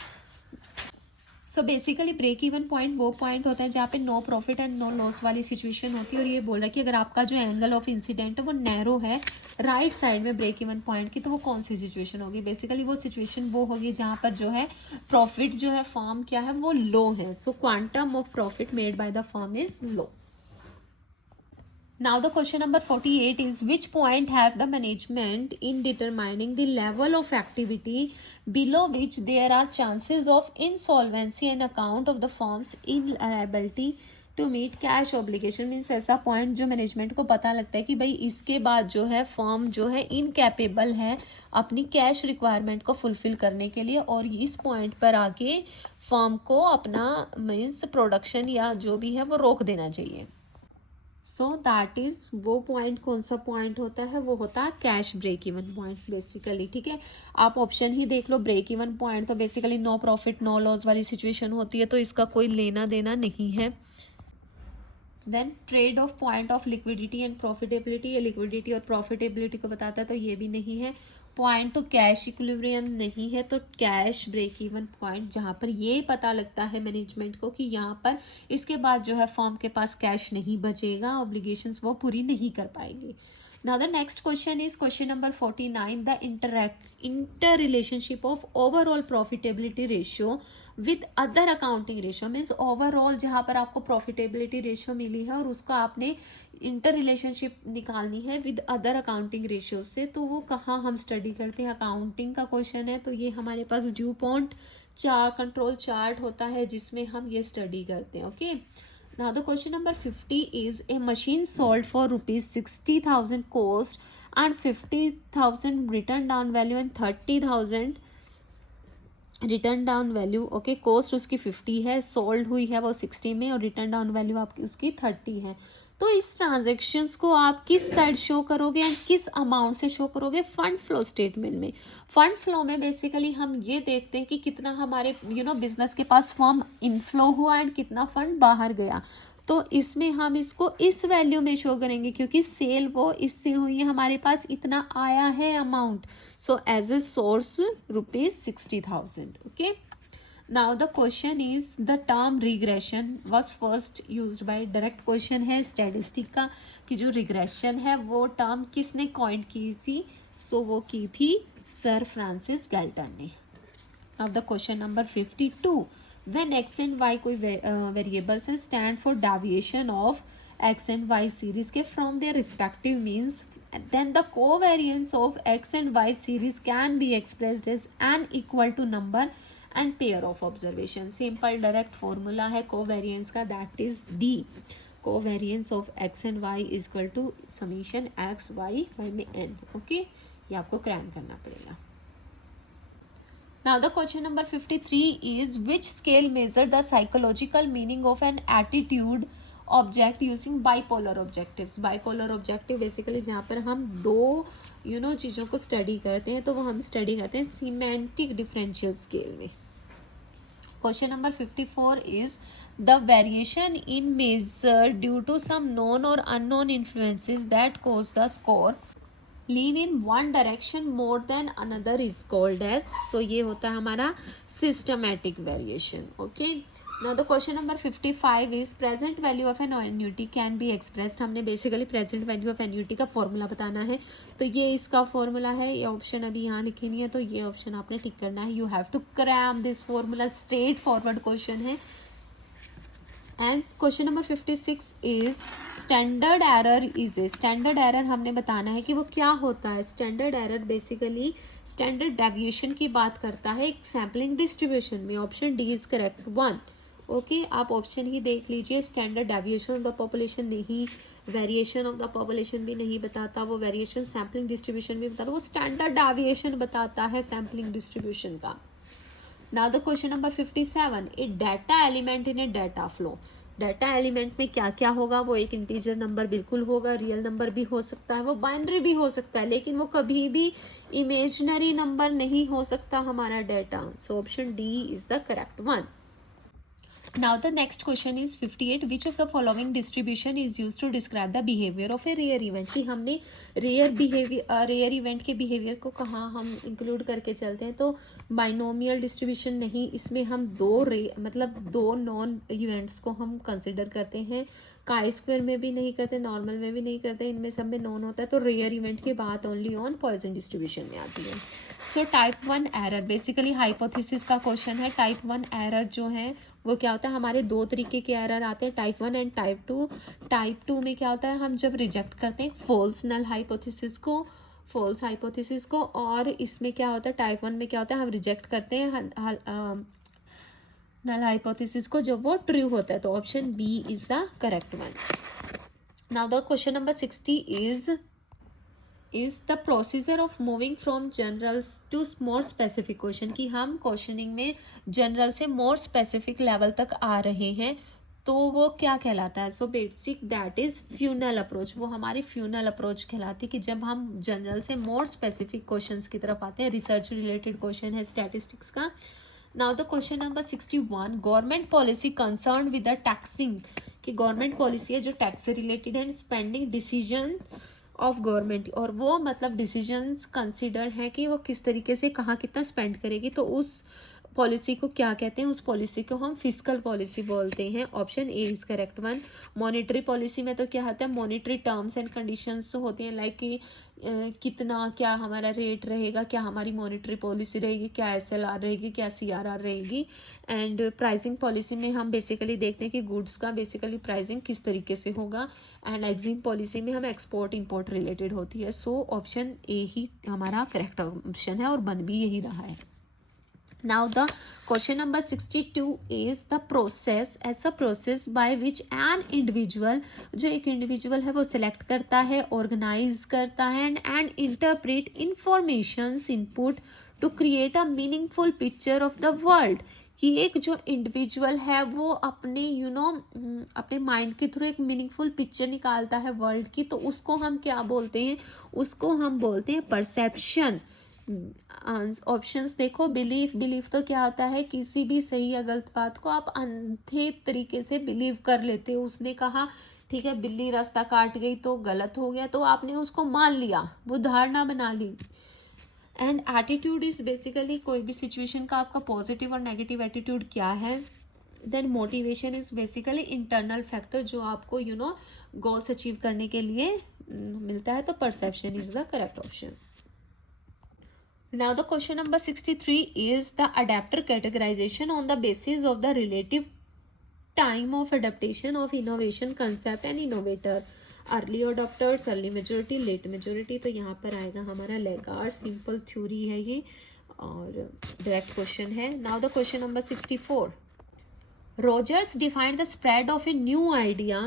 so basically break even point वो पॉइंट होता है जहाँ पे no profit and no loss वाली सिचुएशन होती है. और ये बोल रहा है कि अगर आपका जो एंगल ऑफ इंसिडेंट है वो नैरो है राइट साइड में ब्रेक इवन पॉइंट की, तो वो कौन सी सिचुएशन होगी. बेसिकली वो सिचुएशन वो होगी जहाँ पर जो है प्रॉफिट जो है फर्म क्या है वो लो है. सो quantum of profit made by the firm is low. Now the question number 48 is, which point help the management in determining the level of activity below which there are chances of insolvency on account of the firm's inability to meet cash obligation. Means ऐसा point जो management को पता लगता है कि भाई इसके बाद जो है फर्म जो है इनकैपेबल है अपनी कैश रिक्वायरमेंट को फुलफिल करने के लिए, और इस पॉइंट पर आके फर्म को अपना मीन्स प्रोडक्शन या जो भी है वो रोक देना चाहिए. सो दैट इज वो पॉइंट कौन सा पॉइंट होता है, वो होता है cash break even point basically. ठीक है, आप ऑप्शन ही देख लो. ब्रेक इवन पॉइंट तो basically no profit no loss वाली सिचुएशन होती है, तो इसका कोई लेना देना नहीं है. Then trade off point of liquidity and profitability, ये लिक्विडिटी और प्रॉफिटेबिलिटी को बताता है, तो ये भी नहीं है. पॉइंट तो कैश इक्विलिब्रियम नहीं है, तो कैश ब्रेक इवन पॉइंट जहाँ पर ये पता लगता है मैनेजमेंट को कि यहाँ पर इसके बाद जो है फर्म के पास कैश नहीं बचेगा, ऑब्लिगेशंस वो पूरी नहीं कर पाएंगी. Now the next question is question number 49, the interrelationship of overall profitability ratio with other accounting ratio. Means overall जहाँ पर आपको प्रॉफिटेबिलिटी रेशियो मिली है और उसका आपने इंटर रिलेशनशिप निकालनी है विद अदर अकाउंटिंग रेशियो से, तो वो कहाँ हम स्टडी करते हैं, अकाउंटिंग का क्वेश्चन है. तो ये हमारे पास ड्यूपॉन्ट कंट्रोल चार्ट होता है जिसमें हम ये स्टडी करते हैं. Okay, now the question number 50 is, a machine sold for ₹60,000 cost and 50,000 return down value and 30,000 return down value. Okay, cost उसकी 50 है, सोल्ड हुई है वो 60 में, और रिटर्न डाउन वैल्यू आपकी उसकी 30 है. तो इस ट्रांजेक्शन्स को आप किस साइड शो करोगे एंड किस अमाउंट से शो करोगे, फंड फ्लो स्टेटमेंट में. फंड फ्लो में बेसिकली हम ये देखते हैं कि कितना हमारे बिजनेस के पास फर्म इनफ्लो हुआ एंड कितना फंड बाहर गया. तो इसमें हम इसको इस वैल्यू में शो करेंगे क्योंकि सेल वो इससे हुई है, हमारे पास इतना आया है amount. So as a source ₹60,000. Okay, now the question is the term regression was first use by, direct question है स्टैटिस्टिक का कि जो रिग्रेशन है वो टर्म किसने कॉइंड की थी, सो वो की थी सर फ्रांसिस गैल्टन ने। अब the question number 52, when X and Y कोई वेरिएबल्स हैं stand for deviation of X and Y series के from their respective means then the covariance of x and y series can be expressed as n equal to number and pair of observation। simple direct formula है covariance का, that is d, covariance of x and y is equal to summation x y में n। Okay, ये आपको cram करना पड़ेगा। Now the question number 53 is which scale measure the psychological meaning of an attitude object using bipolar objectives. Bipolar objective basically जहाँ पर हम दो चीज़ों को स्टडी करते हैं तो वो हम स्टडी करते हैं सीमेंटिक डिफरेंशियल स्केल में। Question number 54 is the variation in measure due to some known or unknown influences that cause the score lean in one direction more than another is called as, so ये होता है हमारा systematic variation. Okay, now the question number 55 is present value of an annuity can be expressed. हमने basically present value of annuity का formula बताना है, तो ये इसका फॉर्मूला है। ये ऑप्शन अभी यहाँ लिखी नहीं है तो ये ऑप्शन आपने टिक करना है। You have to cram this formula, straight forward question है। And question number 56 is standard error is a, standard error हमने बताना है कि वो क्या होता है। Standard error basically standard deviation की बात करता है एक सैम्पलिंग डिस्ट्रीब्यूशन में। Option D is correct one. Okay, आप ऑप्शन ही देख लीजिए। Standard deviation of the population नहीं, वेरिएशन ऑफ द पॉपुलेशन भी नहीं बताता, वो वेरिएशन सैम्पलिंग डिस्ट्रीब्यूशन भी बताता, वो स्टैंडर्ड डेविएशन बताता है सैम्पलिंग डिस्ट्रीब्यूशन का। Now the question number 57, A data element in A data flow. Data element में क्या क्या होगा, वो एक इंटीजर नंबर बिल्कुल होगा, रियल नंबर भी हो सकता है, वो बाइनरी भी हो सकता है, लेकिन वो कभी भी इमेजिनरी नंबर नहीं हो सकता हमारा data. So option D is the correct one. Now the next question is 58, which of the following distribution is used to describe the behavior of a rare event। कि हमने रेयर इवेंट के behaviour को कहाँ हम include करके चलते हैं, तो बाइनोमियल डिस्ट्रीब्यूशन नहीं, इसमें हम दो नॉन इवेंट्स को हम कंसिडर करते हैं। काई स्क्वायर में भी नहीं करते, नॉर्मल में भी नहीं करते, इनमें सब में नॉन होता है। तो रेयर इवेंट की बात ओनली ऑन पॉइजन डिस्ट्रीब्यूशन में आती है। So type 1 error basically hypothesis का क्वेश्चन है। टाइप 1 एरर जो है वो क्या होता है, हमारे दो तरीके के एरर आते हैं, टाइप 1 एंड टाइप 2। टाइप 2 में क्या होता है, हम जब रिजेक्ट करते हैं फॉल्स नल हाइपोथेसिस को, और इसमें क्या होता है टाइप 1 में क्या होता है, हम रिजेक्ट करते हैं नल हाइपोथेसिस को जब वो ट्रू होता है। तो option B is the correct one. Now the question number 60 is the procedure of moving from general to more specific question. कि हम क्वेश्चनिंग में जनरल से मोर स्पेसिफिक लेवल तक आ रहे हैं, तो वो क्या कहलाता है। So basic that is funnel approach. वो हमारी फ्यूनल अप्रोच कहलाती है कि जब हम जनरल से मोर स्पेसिफिक क्वेश्चंस की तरफ आते हैं। रिसर्च रिलेटेड क्वेश्चन है स्टैटिस्टिक्स का। Now the question number 61, government policy concern with the taxing. कि गवर्नमेंट पॉलिसी है जो टैक्स से रिलेटेड है, स्पेंडिंग डिसीजन ऑफ गवर्नमेंट, और वो मतलब डिसीजंस कंसिडर है कि वो किस तरीके से कहाँ कितना स्पेंड करेगी, तो उस पॉलिसी को क्या कहते हैं, उस पॉलिसी को हम फिस्कल पॉलिसी बोलते हैं। Option A is correct one. Monetary policy में तो क्या होता है, मॉनेटरी टर्म्स एंड कंडीशंस होती हैं, लाइक कि कितना क्या हमारा रेट रहेगा, क्या हमारी मॉनेटरी पॉलिसी रहेगी, क्या SLR रहेगी, क्या CRR रहेगी। एंड प्राइसिंग पॉलिसी में हम बेसिकली देखते हैं कि गुड्स का बेसिकली प्राइसिंग किस तरीके से होगा। एंड एग्जिम पॉलिसी में हम एक्सपोर्ट इंपोर्ट रिलेटेड होती है। सो ऑप्शन ए ही हमारा करेक्ट ऑप्शन है और बन भी यही रहा है। Now the question number 62 is the process as a process by which an individual, जो एक इंडिविजुअल है वो सिलेक्ट करता है, ऑर्गेनाइज करता है and interpret informations input to create a meaningful picture of the world. कि एक जो इंडिविजुअल है वो अपने अपने माइंड के थ्रू एक मीनिंगफुल पिक्चर निकालता है वर्ल्ड की, तो उसको हम क्या बोलते हैं, उसको हम बोलते हैं परसेप्शन। ऑप्शंस देखो, बिलीफ तो क्या होता है, किसी भी सही या गलत बात को आप अंधे तरीके से बिलीव कर लेते हो। उसने कहा ठीक है बिल्ली रास्ता काट गई तो गलत हो गया, तो आपने उसको मान लिया, वो धारणा बना ली। एंड एटीट्यूड इज बेसिकली कोई भी सिचुएशन का आपका पॉजिटिव और नेगेटिव एटीट्यूड क्या है. Then motivation is basically internal factor जो आपको गोल्स अचीव करने के लिए मिलता है. तो perception is the correct option. Now the question number 63 is the adapter categorization on the basis of the relative time of adaptation of innovation concept and innovator. Early adopters, early majority, late majority. तो यहाँ पर आएगा हमारा laggard. Simple theory है ये और direct question है. Now the question number 64. Rogers defined the spread of a new idea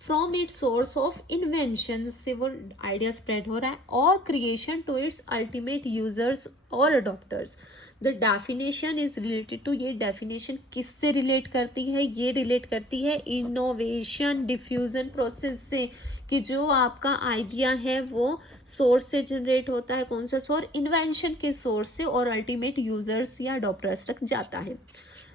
from its source of invention से वो आइडिया स्प्रेड हो रहा है और creation to its ultimate users और adopters. The definition is related to. ये definition किससे relate करती है? ये रिलेट करती है इनोवेशन डिफ्यूजन प्रोसेस से, कि जो आपका आइडिया है वो सोर्स से जनरेट होता है. कौन सा सोर्स? इन्वेंशन के सोर्स से, और अल्टीमेट यूजर्स या अडोप्टर्स तक जाता है.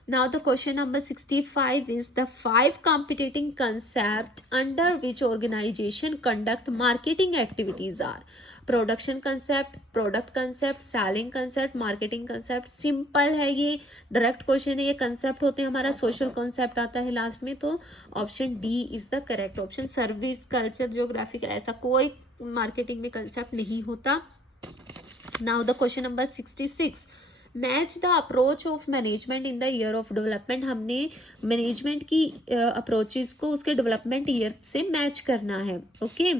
Now the question number 65 is the 5 competing concept under which organization conduct marketing activities are. Production concept, product concept, selling concept, marketing concept. Simple है ये, डायरेक्ट क्वेश्चन है. ये कंसेप्ट होते हैं हमारा, सोशल कॉन्सेप्ट आता है लास्ट में. तो option D is the correct option. Service, culture, geographical, ऐसा कोई मार्केटिंग में कंसेप्ट नहीं होता. Now the question number 66. Match the approach of management in the year of development. हमने मैनेजमेंट की अप्रोचेस को उसके डेवलपमेंट ईयर से मैच करना है. Okay,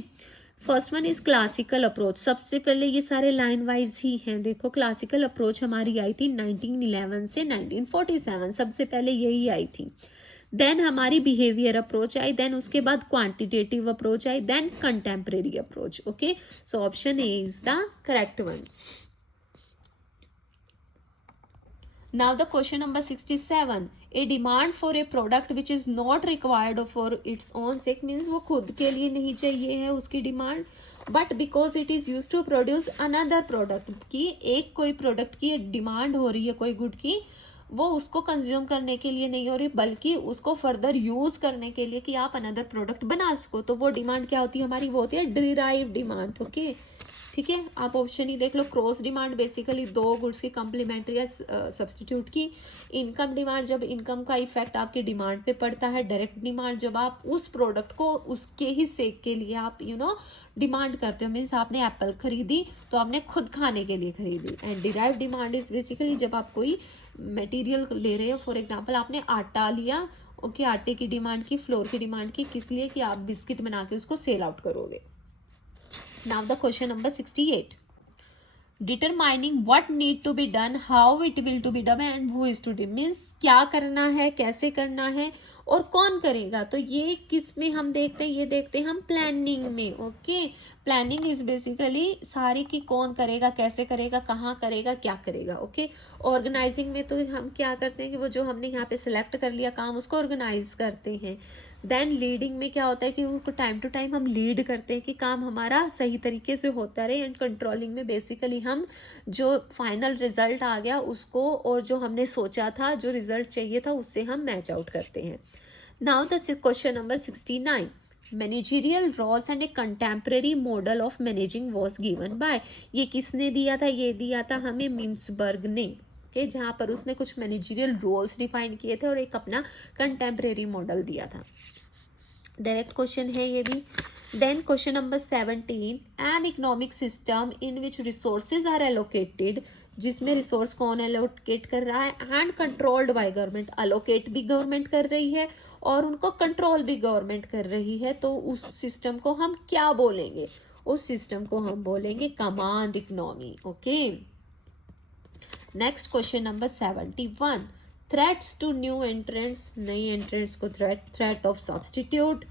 first one is classical approach. सबसे पहले ये सारे लाइन वाइज ही हैं. देखो क्लासिकल अप्रोच हमारी आई थी 1911 से 1947, सबसे पहले यही आई थी. देन हमारी बिहेवियर अप्रोच आई, देन उसके बाद क्वांटिटेटिव अप्रोच आई, then contemporary approach. Okay, so option A is the correct one. Now the question number 67. A demand for a product which is not required for its own sake means वो खुद के लिए नहीं चाहिए है उसकी demand, but because it is used to produce another product. कि एक कोई प्रोडक्ट की डिमांड हो रही है कोई गुड की, वो उसको कंज्यूम करने के लिए नहीं हो रही बल्कि उसको फर्दर यूज करने के लिए कि आप अनदर प्रोडक्ट बना सको. तो वो डिमांड क्या होती है हमारी? वो होती है डिराइव डिमांड. ओके, ठीक है, आप ऑप्शन ही देख लो. क्रॉस डिमांड बेसिकली दो गुड्स की कंप्लीमेंट्री या सब्सटीट्यूट की. इनकम डिमांड जब इनकम का इफेक्ट आपके डिमांड पे पड़ता है. डायरेक्ट डिमांड जब आप उस प्रोडक्ट को उसके ही सेक के लिए आप डिमांड करते हो. मीन्स आपने एप्पल खरीदी तो आपने खुद खाने के लिए खरीदी. And derive demand is basically जब आप कोई मटेरियल ले रहे हो. फॉर एग्जाम्पल आपने आटा लिया. ओके, आटे की डिमांड की, फ्लोर की डिमांड की, किस लिए? कि आप बिस्किट बना के उसको सेल आउट करोगे. Now the question number 68. Determining what need to be done, how it will to be done and who is to do. Means क्या करना है, कैसे करना है और कौन करेगा. तो ये किस में हम देखते हैं? ये देखते हैं हम प्लानिंग में. ओके, प्लानिंग इज बेसिकली सारी की कौन करेगा, कैसे करेगा, कहाँ करेगा, क्या करेगा. ओके, ऑर्गेनाइजिंग में तो हम क्या करते हैं कि वो जो हमने यहाँ पे सिलेक्ट कर लिया काम उसको ऑर्गेनाइज करते हैं. देन लीडिंग में क्या होता है कि उसको टाइम टू टाइम हम लीड करते हैं कि काम हमारा सही तरीके से होता रहे. एंड कंट्रोलिंग में बेसिकली हम जो फाइनल रिजल्ट आ गया उसको और जो हमने सोचा था, जो रिजल्ट चाहिए था, उससे हम मैच आउट करते हैं. Now the question number 69. Managerial roles and a contemporary model of managing was given by. ये किसने दिया था? ये दिया था हमें मिम्सबर्ग ने. ओके, जहाँ पर उसने कुछ मैनेजरियल रोल्स डिफाइन किए थे और एक अपना कंटेम्प्रेरी मॉडल दिया था. डायरेक्ट क्वेश्चन है ये भी. Then question number 17. An economic system in which resources are allocated. जिसमें रिसोर्स कौन एलोकेट कर रहा है? And controlled by government. Allocate भी गवर्नमेंट कर रही है और उनको कंट्रोल भी गवर्नमेंट कर रही है. तो उस सिस्टम को हम क्या बोलेंगे? उस सिस्टम को हम बोलेंगे command economy. Okay, next question number 71. Threats to new entrants. नई एंट्रेंट्स को threat of substitute,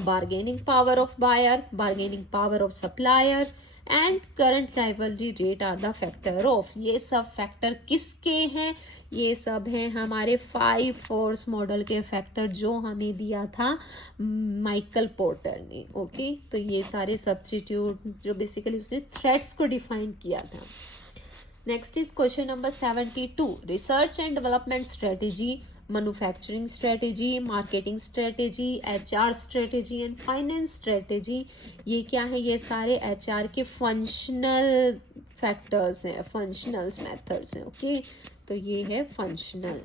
bargaining power of buyer, bargaining power of supplier and current rivalry rate are the factor of. ये सब factor किसके हैं? ये सब हैं हमारे 5 फोर्स मॉडल के फैक्टर जो हमें दिया था माइकल पोर्टर ने. ओके, तो ये सारे सब्स्टिट्यूट जो बेसिकली उसने थ्रेट्स को डिफाइन किया था. Next is question number 72. Research and development strategy, manufacturing strategy, marketing strategy, HR strategy and finance strategy. ये क्या है? ये सारे HR के फंक्शनल फैक्टर्स हैं, फंक्शनल्स मेथड्स हैं। ओके, तो ये है functional.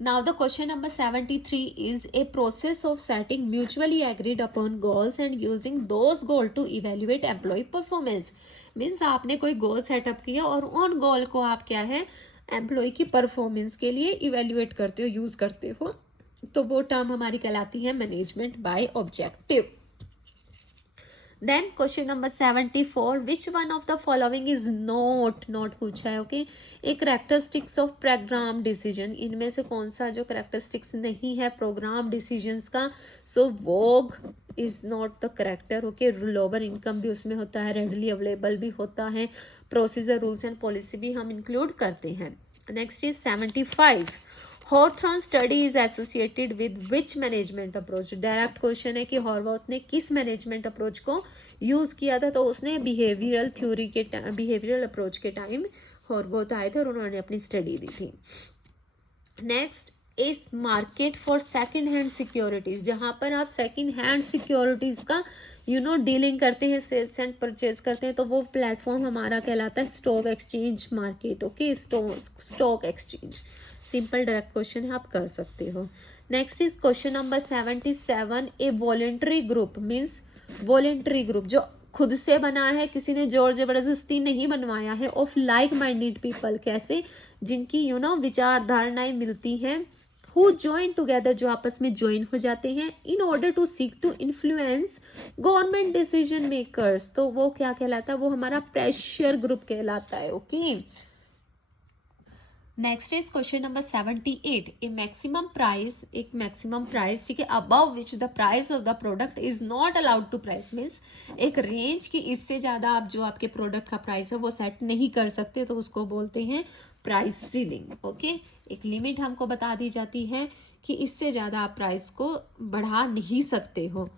Now the question number 73 is a process of setting mutually agreed upon goals and using those goals to evaluate employee performance। Means आपने कोई गोल सेटअप किया और उन गोल को आप क्या है एम्प्लॉय की परफॉर्मेंस के लिए इवेल्युएट करते हो, यूज करते हो, तो वो टर्म हमारी कहलाती है management by objective. Then question number 74, which one of the following is not पूछा है। ओके, एक करेक्टरिस्टिक्स ऑफ प्रोग्राम डिसीजन, इनमें से कौन सा जो करेक्टरिस्टिक्स नहीं है प्रोग्राम डिसीजंस का। So vogue is not the character. Okay, lower income भी उसमें होता है, रेडली अवेलेबल भी होता है, प्रोसीजर रूल्स एंड पॉलिसी भी हम इंक्लूड करते हैं। Next is 75, Hawthorne study is associated with which management approach. Direct question है कि हॉर्वॉथ ने किस मैनेजमेंट अप्रोच को यूज किया था, तो उसने बिहेवियरल थ्योरी के बिहेवियरल अप्रोच के टाइम हॉर्वॉथ आए थे और उन्होंने अपनी स्टडी दी थी। Next is market for second hand securities, जहाँ पर आप सेकेंड हैंड सिक्योरिटीज का डीलिंग करते हैं, सेल्स एंड परचेज करते हैं, तो वो प्लेटफॉर्म हमारा कहलाता है stock exchange market. Okay, stock exchange. Simple direct question है, आप कर सकते हो। Next is question number 77, A voluntary group means voluntary group जो खुद से बना है, किसी ने जोर जबरदस्ती नहीं बनवाया है, ऑफ लाइक माइंडेड पीपल, कैसे जिनकी विचारधारणाएं मिलती हैं, हु ज्वाइन टुगेदर जो आपस में ज्वाइन हो जाते हैं, in order to seek to influence government decision makers, तो वो क्या कहलाता है, वो हमारा प्रेशर ग्रुप कहलाता है। Okay, next is question number 78, a maximum price, एक मैक्सिमम प्राइस, ठीक है, above which the price of the product is not allowed to price, means एक रेंज की इससे ज़्यादा आप जो आपके प्रोडक्ट का प्राइस है वो सेट नहीं कर सकते, तो उसको बोलते हैं प्राइस सीलिंग। ओके, एक लिमिट हमको बता दी जाती है कि इससे ज़्यादा आप प्राइस को बढ़ा नहीं सकते हो।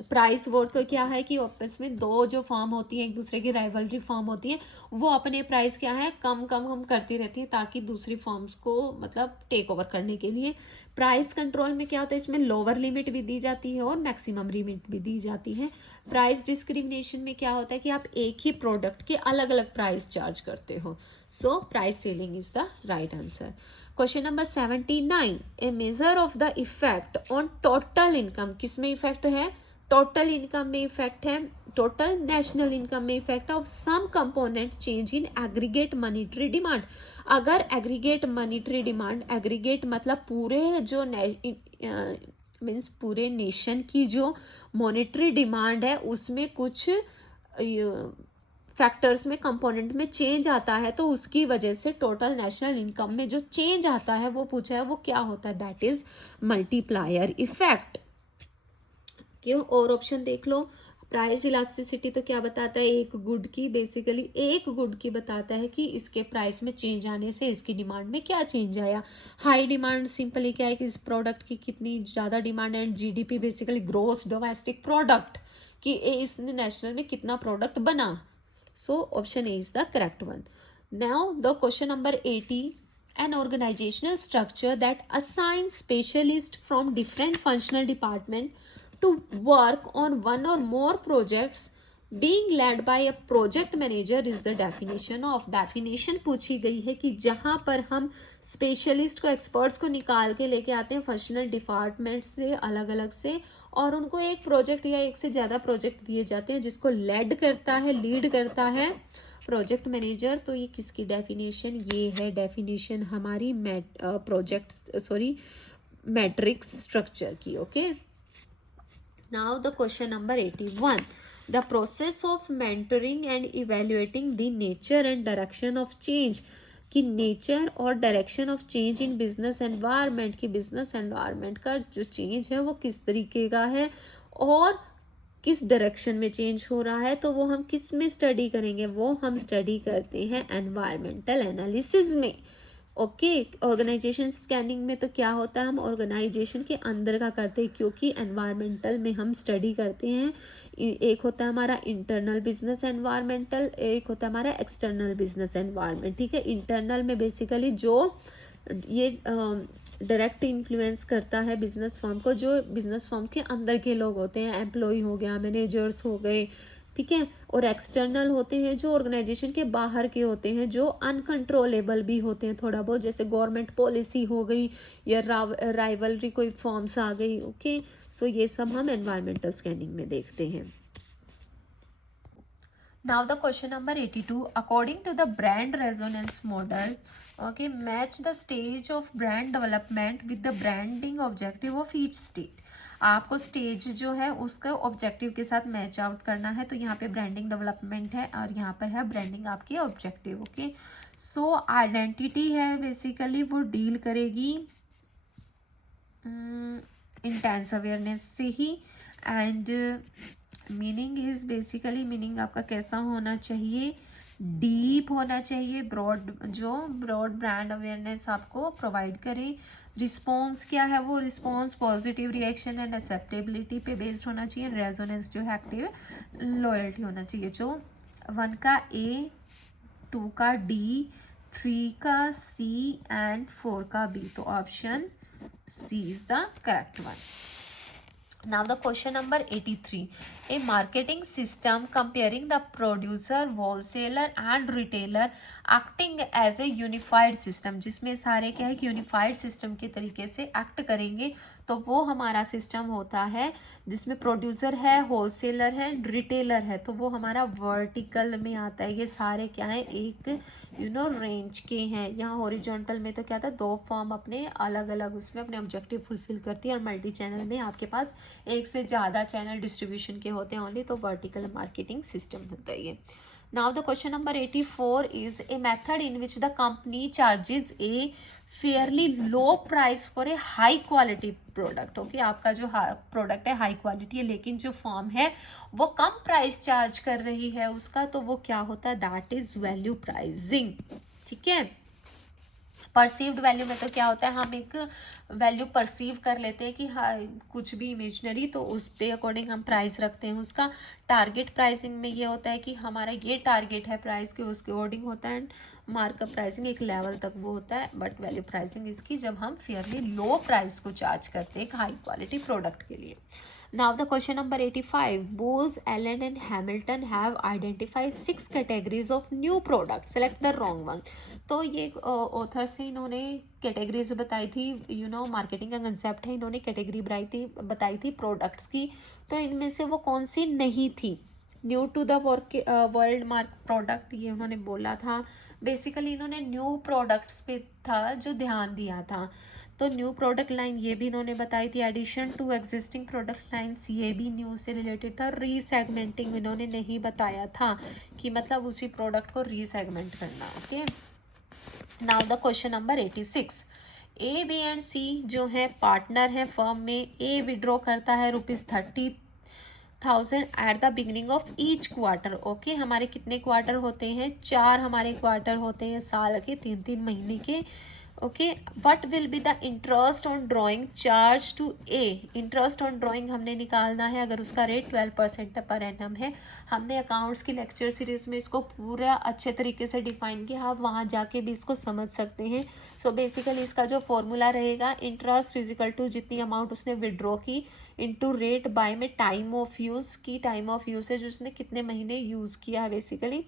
प्राइस वॉर तो क्या है कि आपस में दो जो फर्म होती है, एक दूसरे की राइवलरी फर्म होती है, वो अपने प्राइस क्या है कम करती रहती है ताकि दूसरी फर्म्स को मतलब टेक ओवर करने के लिए। प्राइस कंट्रोल में क्या होता है, इसमें लोअर लिमिट भी दी जाती है और मैक्सिमम लिमिट भी दी जाती है। प्राइस डिस्क्रिमिनेशन में क्या होता है कि आप एक ही प्रोडक्ट के अलग अलग प्राइस चार्ज करते हो। So price ceiling is the right answer. Question number 79, a measure of the effect on total income, किसमें इफेक्ट है, टोटल इनकम में इफेक्ट है, टोटल नेशनल इनकम में effect of some component change in aggregate monetary demand. अगर aggregate monetary demand, aggregate मतलब पूरे जो means पूरे नेशन की जो मॉनेटरी डिमांड है उसमें कुछ फैक्टर्स में कंपोनेंट में चेंज आता है, तो उसकी वजह से टोटल नेशनल इनकम में जो चेंज आता है वो पूछा है वो क्या होता है, दैट इज मल्टीप्लायर इफेक्ट। क्यों, और ऑप्शन देख लो। प्राइस इलास्टिसिटी तो क्या बताता है, एक गुड की बेसिकली एक गुड की बताता है कि इसके प्राइस में चेंज आने से इसकी डिमांड में क्या चेंज आया। हाई डिमांड सिंपली क्या है कि इस प्रोडक्ट की कितनी ज़्यादा डिमांड है, GDP basically gross domestic product कि इसने नेशनल में कितना प्रोडक्ट बना। So option A is the correct one. Now the question number 80, an organizational structure that assigns specialists from different functional department to work on one or more projects being led by a project manager is the definition of। definition पूछी गई है कि जहां पर हम specialist को, experts को निकाल के लेके आते हैं फंक्शनल डिपार्टमेंट से अलग अलग से, और उनको एक प्रोजेक्ट या एक से ज़्यादा प्रोजेक्ट दिए जाते हैं जिसको लीड करता है प्रोजेक्ट मैनेजर। तो ये किसकी डेफिनेशन, ये है डेफिनेशन हमारी मैट्रिक्स स्ट्रक्चर की। Okay, now the question number 81, the process of mentoring and evaluating the nature and direction of change, कि नेचर और direction of change in business environment, की बिजनेस एनवायरनमेंट का जो चेंज है वो किस तरीके का है और किस डायरेक्शन में चेंज हो रहा है, तो वो हम किस में स्टडी करेंगे, वो हम स्टडी करते हैं एनवायरमेंटल एनालिसिस में। ओके, ऑर्गेनाइजेशन स्कैनिंग में तो क्या होता है, हम ऑर्गेनाइजेशन के अंदर का करते हैं, क्योंकि एनवायरमेंटल में हम स्टडी करते हैं, एक होता है हमारा इंटरनल बिजनेस एनवायरमेंटल, एक होता है हमारा एक्सटर्नल बिजनेस एनवायरमेंट। ठीक है, इंटरनल में बेसिकली जो ये डायरेक्ट इन्फ्लुएंस करता है बिजनेस फर्म को, जो बिजनेस फर्म के अंदर के लोग होते हैं, एम्प्लॉय हो गया, मैनेजर्स हो गए, ठीक है। और एक्सटर्नल होते हैं जो ऑर्गेनाइजेशन के बाहर के होते हैं, जो अनकंट्रोलेबल भी होते हैं थोड़ा बहुत, जैसे गवर्नमेंट पॉलिसी हो गई या राइवलरी कोई फॉर्म्स आ गई। ओके, सो ये सब हम एनवायरमेंटल स्कैनिंग में देखते हैं। Now the question number 82, according to the brand resonance model, okay, match the stage of brand development with the branding objective of each state. आपको स्टेज जो है उसके ऑब्जेक्टिव के साथ मैच आउट करना है। तो यहाँ पे ब्रांडिंग डेवलपमेंट है और यहाँ पर है ब्रांडिंग आपकी ऑब्जेक्टिव। ओके, सो आइडेंटिटी है बेसिकली वो डील करेगी इंटेंस अवेयरनेस से ही। And meaning is basically, meaning आपका कैसा होना चाहिए, डीप होना चाहिए, ब्रॉड, जो ब्रॉड ब्रांड अवेयरनेस आपको प्रोवाइड करे। रिस्पॉन्स क्या है, वो response positive reaction and acceptability पे बेस्ड होना चाहिए। रेजोनेंस जो है एक्टिव लॉयल्टी होना चाहिए। जो 1 का ए, 2 का डी, 3 का सी एंड 4 का बी। तो option C is the correct one. Now the question number 83, a marketing system comparing the producer, wholesaler and retailer acting as a unified system, जिसमें सारे क्या है कि यूनिफाइड सिस्टम के तरीके से एक्ट करेंगे। तो वो हमारा सिस्टम होता है जिसमें प्रोड्यूसर है, होलसेलर है, रिटेलर है। तो वो हमारा वर्टिकल में आता है। ये सारे क्या है, एक रेंज के हैं। यहाँ हॉरिजॉन्टल में तो क्या था, 2 फर्म अपने अलग अलग उसमें अपने ऑब्जेक्टिव फुलफिल करती है। और मल्टी चैनल में आपके पास एक से ज़्यादा चैनल डिस्ट्रीब्यूशन के होते हैं ओनली। तो वर्टिकल मार्केटिंग सिस्टम होता है ये। Now the question number 84 is a method in which the company charges A Fairlie low price for a high quality product. Okay, आपका जो प्रोडक्ट है हाई क्वालिटी है, लेकिन जो फर्म है वो कम प्राइस चार्ज कर रही है उसका, तो वो क्या होता है, दैट इज वैल्यू प्राइसिंग। ठीक है, परसीव्ड वैल्यू में तो क्या होता है, हम एक वैल्यू परसीव कर लेते हैं कि हाँ कुछ भी इमेजनरी, तो उस पे अकॉर्डिंग हम प्राइस रखते हैं उसका। टारगेट प्राइसिंग में ये होता है कि हमारा ये टारगेट है प्राइस के, उसके अकॉर्डिंग होता है। मार्कअप प्राइसिंग एक लेवल तक वो होता है, बट वैल्यू प्राइसिंग इसकी जब हम फेयरली लो प्राइस को चार्ज करते हैं एक हाई क्वालिटी प्रोडक्ट के लिए। Now the question number 85, Bose, Allen and Hamilton have identified 6 categories of new products. Select the wrong one. तो ये ऑथर से इन्होंने कैटेगरीज बताई थी। मार्केटिंग का कंसेप्ट है, इन्होंने कैटेगरी बताई थी प्रोडक्ट्स की। तो इनमें से वो कौन सी नहीं थी, new to the world market product, ये उन्होंने बोला था। बेसिकली इन्होंने न्यू प्रोडक्ट्स पे था जो ध्यान दिया था। तो न्यू प्रोडक्ट लाइन ये भी इन्होंने बताई थी। Addition to existing product lines ये भी न्यू से रिलेटेड था। रीसेगमेंटिंग इन्होंने नहीं बताया था कि मतलब उसी प्रोडक्ट को रीसेगमेंट करना। Okay, now the question number 86, A B and C जो है पार्टनर है फर्म में। ए विड्रॉ करता है ₹30,000 at the beginning of each quarter. Okay, हमारे कितने क्वार्टर होते हैं, 4 हमारे क्वार्टर होते हैं साल के, 3-3 महीने के। Okay, what will be the interest on drawing charge to A. Interest on drawing हमने निकालना है, अगर उसका रेट 12% पर एनम है। हमने अकाउंट्स की लेक्चर सीरीज में इसको पूरा अच्छे तरीके से डिफाइन किया, आप वहाँ जाके भी इसको समझ सकते हैं। सो बेसिकली इसका जो फॉर्मूला रहेगा, इंटरेस्ट इजिकल टू जितनी अमाउंट उसने विड्रॉ की इंटू रेट बाय में टाइम ऑफ यूज़ की, टाइम ऑफ यूसेज उसने कितने महीने यूज़ किया है बेसिकली,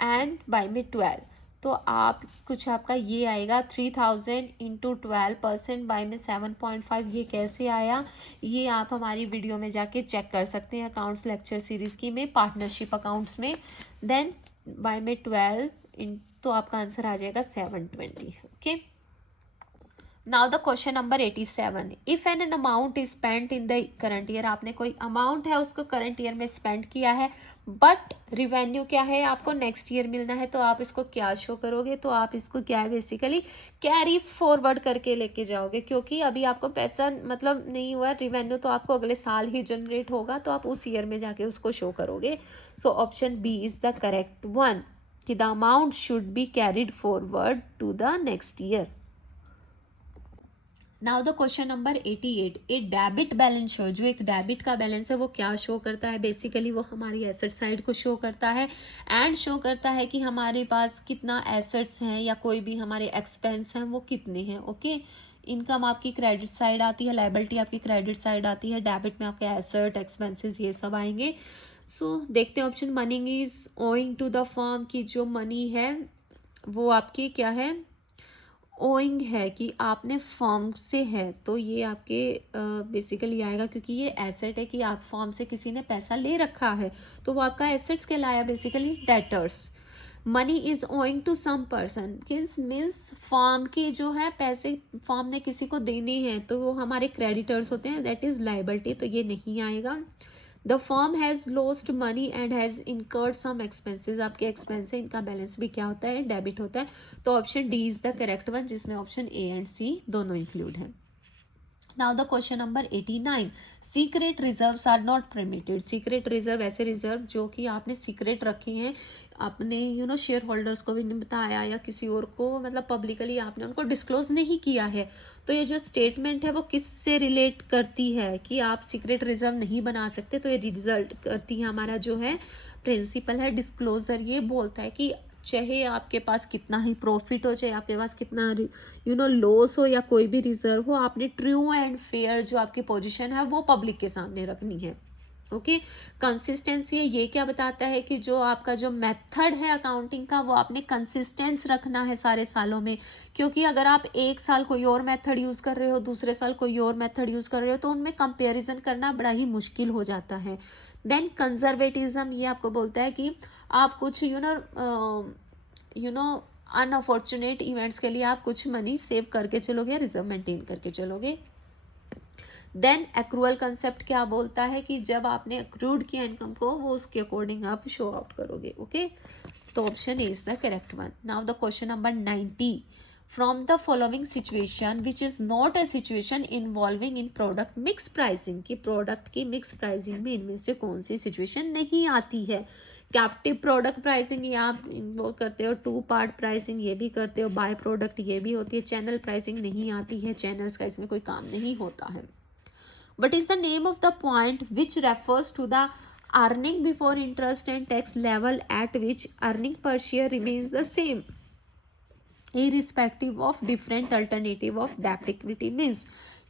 एंड बाय में 12। तो आप कुछ आपका ये आएगा 3000 इंटू 12% बाय में 7.5। ये कैसे आया, ये आप हमारी वीडियो में जाके चेक कर सकते हैं अकाउंट्स लेक्चर सीरीज़ की में, पार्टनरशिप अकाउंट्स में। देन बाय में 12 तो आपका आंसर आ जाएगा 720। Okay, now the question number 87, if an amount is spent in the current year. आपने कोई अमाउंट है उसको करंट ईयर में स्पेंड किया है, बट रिवेन्यू क्या है आपको नेक्स्ट ईयर मिलना है, तो आप इसको क्या शो करोगे, तो आप इसको क्या है बेसिकली कैरी फॉरवर्ड करके लेके जाओगे, क्योंकि अभी आपको पैसा मतलब नहीं हुआ रिवेन्यू, तो आपको अगले साल ही जनरेट होगा, तो आप उस ईयर में जाके उसको शो करोगे। So option B is the correct one, कि the amount should be carried forward to the next year. Now the question number 88, a debit balance show, जो एक डेबिट का बैलेंस है वो क्या शो करता है, बेसिकली वो हमारी एसेट साइड को शो करता है, एंड शो करता है कि हमारे पास कितना एसेट्स हैं या कोई भी हमारे एक्सपेंस हैं वो कितने हैं। ओके, इनकम आपकी क्रेडिट साइड आती है, लायबिलिटी आपकी क्रेडिट साइड आती है, डेबिट में आपके एसेट एक्सपेंसेस ये सब आएंगे। सो देखते हैं option, money is owing to the firm, की जो मनी है वो आपकी क्या है, ओइंग है, कि आपने फर्म से है, तो ये आपके बेसिकली आएगा, क्योंकि ये एसेट है कि आप फर्म से किसी ने पैसा ले रखा है, तो वो आपका एसेट्स कहलाया basically debtors. Money is owing to some person, किस मीन्स फर्म के जो है पैसे फर्म ने किसी को देने हैं, तो वो हमारे क्रेडिटर्स होते हैं, दैट इज लाइबिलिटी, तो ये नहीं आएगा। The firm has lost money and has incurred some expenses, आपके एक्सपेंस है, इनका बैलेंस भी क्या होता है, डेबिट होता है, तो option D is the correct one, जिसमें ऑप्शन ए एंड सी दोनों इंक्लूड है। Now the question number 89, secret reserves are not permitted. Secret reserve ऐसे रिजर्व जो कि आपने सीक्रेट रखे हैं, आपने शेयर होल्डर्स को भी नहीं बताया या किसी और को, मतलब पब्लिकली आपने उनको डिस्क्लोज नहीं किया है, तो ये जो स्टेटमेंट है वो किससे रिलेट करती है कि आप सीक्रेट रिजर्व नहीं बना सकते, तो ये रिजल्ट करती है हमारा जो है प्रिंसिपल है डिस्क्लोजर। ये बोलता है कि चाहे आपके पास कितना ही प्रॉफिट हो, चाहे आपके पास कितना लॉस हो या कोई भी रिजर्व हो, आपने ट्रू एंड फेयर जो आपकी पोजीशन है वो पब्लिक के सामने रखनी है। ओके, कंसिस्टेंसी है, ये क्या बताता है कि जो आपका जो मेथड है अकाउंटिंग का वो आपने कंसिस्टेंस रखना है सारे सालों में, क्योंकि अगर आप एक साल कोई और मेथड यूज कर रहे हो, दूसरे साल कोई और मेथड यूज कर रहे हो, तो उनमें कंपैरिजन करना बड़ा ही मुश्किल हो जाता है। देन कंजर्वेटिज्म, ये आपको बोलता है कि आप कुछ अनअफॉर्चुनेट इवेंट्स के लिए आप कुछ मनी सेव करके चलोगे, रिजर्व मेंटेन करके चलोगे। देन एक्रूअल कंसेप्ट क्या बोलता है कि जब आपने एक्रूड किया इनकम को, वो उसके अकॉर्डिंग आप शो आउट करोगे। ओके, तो option A is the correct one. Now the question number 90, from the following situation which is not a situation involving in product mix pricing, की प्रोडक्ट की mix pricing में इनमें से कौन सी situation नहीं आती है। कैप्टिव प्रोडक्ट प्राइसिंग ये आप वो करते हो, टू पार्ट प्राइसिंग ये भी करते हो, बाय प्रोडक्ट ये भी होती है, चैनल प्राइसिंग नहीं आती है, चैनल्स का इसमें कोई काम नहीं होता है। What is the name of the point which refers to the earning before interest and tax level at which earning per share remains the same irrespective of different alternative of debt equity? means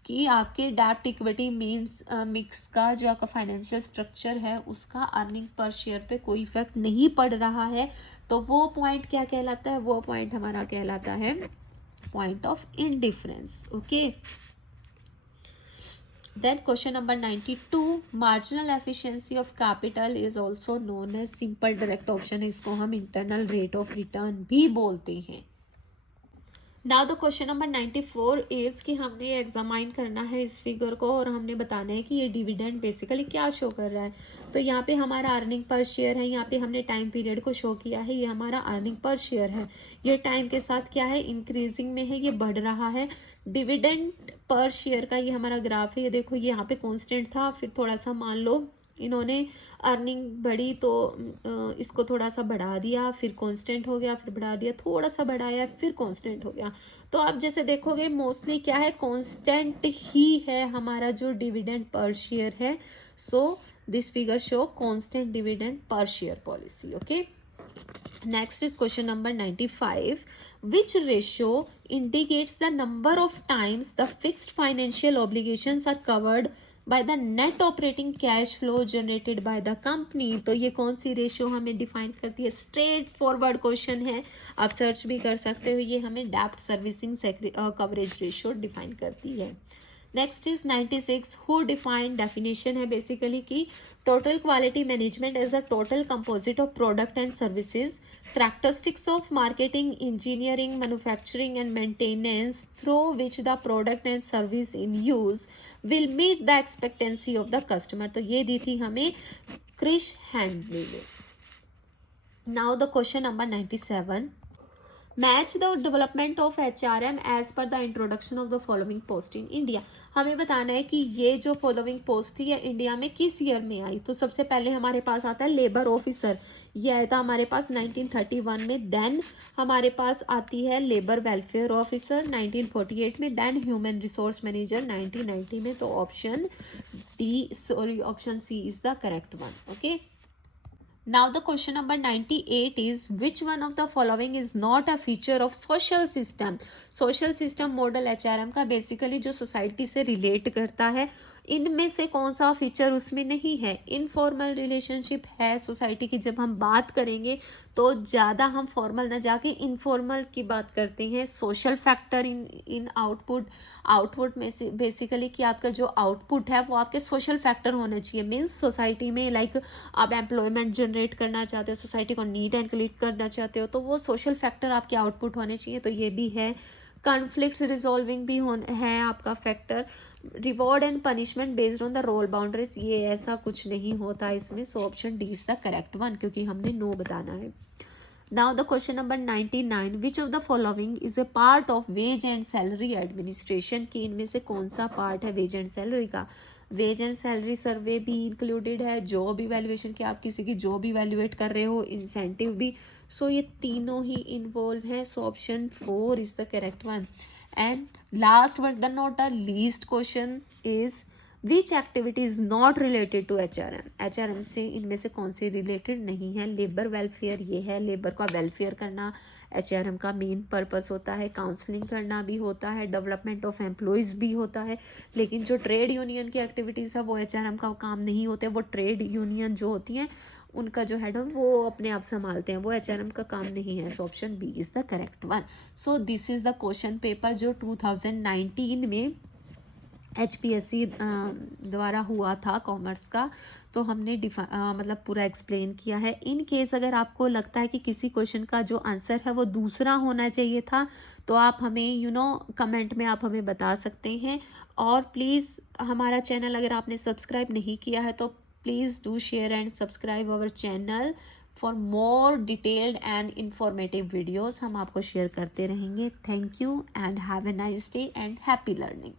कि आपके डेप्ट equity means mix का जो आपका financial structure है उसका earning per share पे कोई effect नहीं पड़ रहा है, तो वो पॉइंट क्या कहलाता है, वो पॉइंट हमारा कहलाता है point of indifference. Okay, then question number 92, marginal efficiency of capital is also known as simple direct option है, इसको हम internal rate of return भी बोलते हैं। Now the question number 94 is कि हमने एग्जामाइन करना है इस फिगर को और हमने बताना है कि ये डिविडेंड बेसिकली क्या शो कर रहा है। तो यहाँ पे हमारा अर्निंग पर शेयर है, यहाँ पे हमने टाइम पीरियड को शो किया है, ये हमारा अर्निंग पर शेयर है, ये टाइम के साथ क्या है, इंक्रीजिंग में है, ये बढ़ रहा है। डिविडेंड पर शेयर का ये हमारा ग्राफ है, ये देखो ये यहाँ पे कॉन्स्टेंट था, फिर थोड़ा सा मान लो इन्होंने अर्निंग बढ़ी तो इसको थोड़ा सा बढ़ा दिया, फिर कांस्टेंट हो गया, फिर बढ़ा दिया, थोड़ा सा बढ़ाया, फिर कांस्टेंट हो गया। तो आप जैसे देखोगे मोस्टली क्या है, कांस्टेंट ही है हमारा जो डिविडेंड पर शेयर है। So this figure show constant dividend per share policy. Okay, next is question number 95, which ratio indicates the number of times the fixed financial obligations are covered by the net operating cash flow generated by the company? तो ये कौन सी ratio हमें define करती है, straight forward question है, आप search भी कर सकते हो, ये हमें डेप्ट सर्विसिंग कवरेज रेशियो डिफाइन करती है। Next is 96, who define, definition है बेसिकली कि total quality management as a total composite of product and services, characteristics of marketing, engineering, manufacturing and maintenance through which the product and service in use will meet the expectancy of the customer। तो ये दी थी हमें Chris Handley ने। Now the question number 97, match the development of HRM as per the introduction of the following post in India. हमें बताना है कि ये जो फॉलोइंग पोस्ट थी ये इंडिया में किस ईयर में आई। तो सबसे पहले हमारे पास आता है लेबर ऑफिसर, ये आया था हमारे पास 1931 में। देन हमारे पास आती है लेबर वेलफेयर ऑफिसर 1948 में। देन ह्यूमन रिसोर्स मैनेजर 1990 में। तो option C is the correct one. Okay, now the question number 98 is which one of the following is not a feature of social system? social system model HRM का basically जो society से relate करता है इनमें से कौन सा feature उसमें नहीं है? इनफॉर्मल रिलेशनशिप है सोसाइटी की। जब हम बात करेंगे तो ज़्यादा हम फॉर्मल ना जाके इनफॉर्मल की बात करते हैं। Social factor in in output, output में से बेसिकली कि आपका जो आउटपुट है वो आपके सोशल फैक्टर होने चाहिए। मीन्स सोसाइटी में लाइक आप एम्प्लॉयमेंट जनरेट करना चाहते हो, सोसाइटी को नीट एंड क्लीन करना चाहते हो, तो वो सोशल फैक्टर आपके आउटपुट होने चाहिए। तो ये भी है। कॉन्फ्लिक्ट रिजॉल्विंग भी है आपका factor. Reward and punishment based on the role boundaries, ये ऐसा कुछ नहीं होता इसमें। So option D is the correct one, क्योंकि हमने नो बताना है। Now the question number 99, which of the following is a part of wage and salary administration, की इनमें से कौन सा पार्ट है वेज एंड सैलरी का? वेज एंड सैलरी सर्वे भी इंक्लूडेड है, जॉब इवेल्युएशन कि आप किसी की जॉब इवेल्युएट कर रहे हो, इंसेंटिव भी। सो ये तीनों ही इन्वॉल्व है। So option 4 is the correct one. And last but the not the least question is which activity is not related to HRM? HRM से इनमें से कौन सी रिलेटेड नहीं है? लेबर वेलफेयर ये है, लेबर का वेलफेयर करना HRM का मेन पर्पस होता है। काउंसलिंग करना भी होता है, डेवलपमेंट ऑफ एम्प्लॉयज़ भी होता है। लेकिन जो ट्रेड यूनियन की एक्टिविटीज़ है वो HRM का काम नहीं होते। वो ट्रेड यूनियन जो होती हैं उनका जो हेड है वो अपने आप संभालते हैं, वो HRM का काम नहीं है। So option B is the correct one. So this is the question paper जो 2019 में HPSC द्वारा हुआ था कॉमर्स का। तो हमने मतलब पूरा एक्सप्लेन किया है। इन केस अगर आपको लगता है कि किसी क्वेश्चन का जो आंसर है वो दूसरा होना चाहिए था, तो आप हमें कमेंट में आप हमें बता सकते हैं। और प्लीज़ हमारा चैनल अगर आपने सब्सक्राइब नहीं किया है तो please do share and subscribe our channel for more detailed and informative videos. हम आपको शेयर करते रहेंगे। Thank you and have a nice day and happy learning.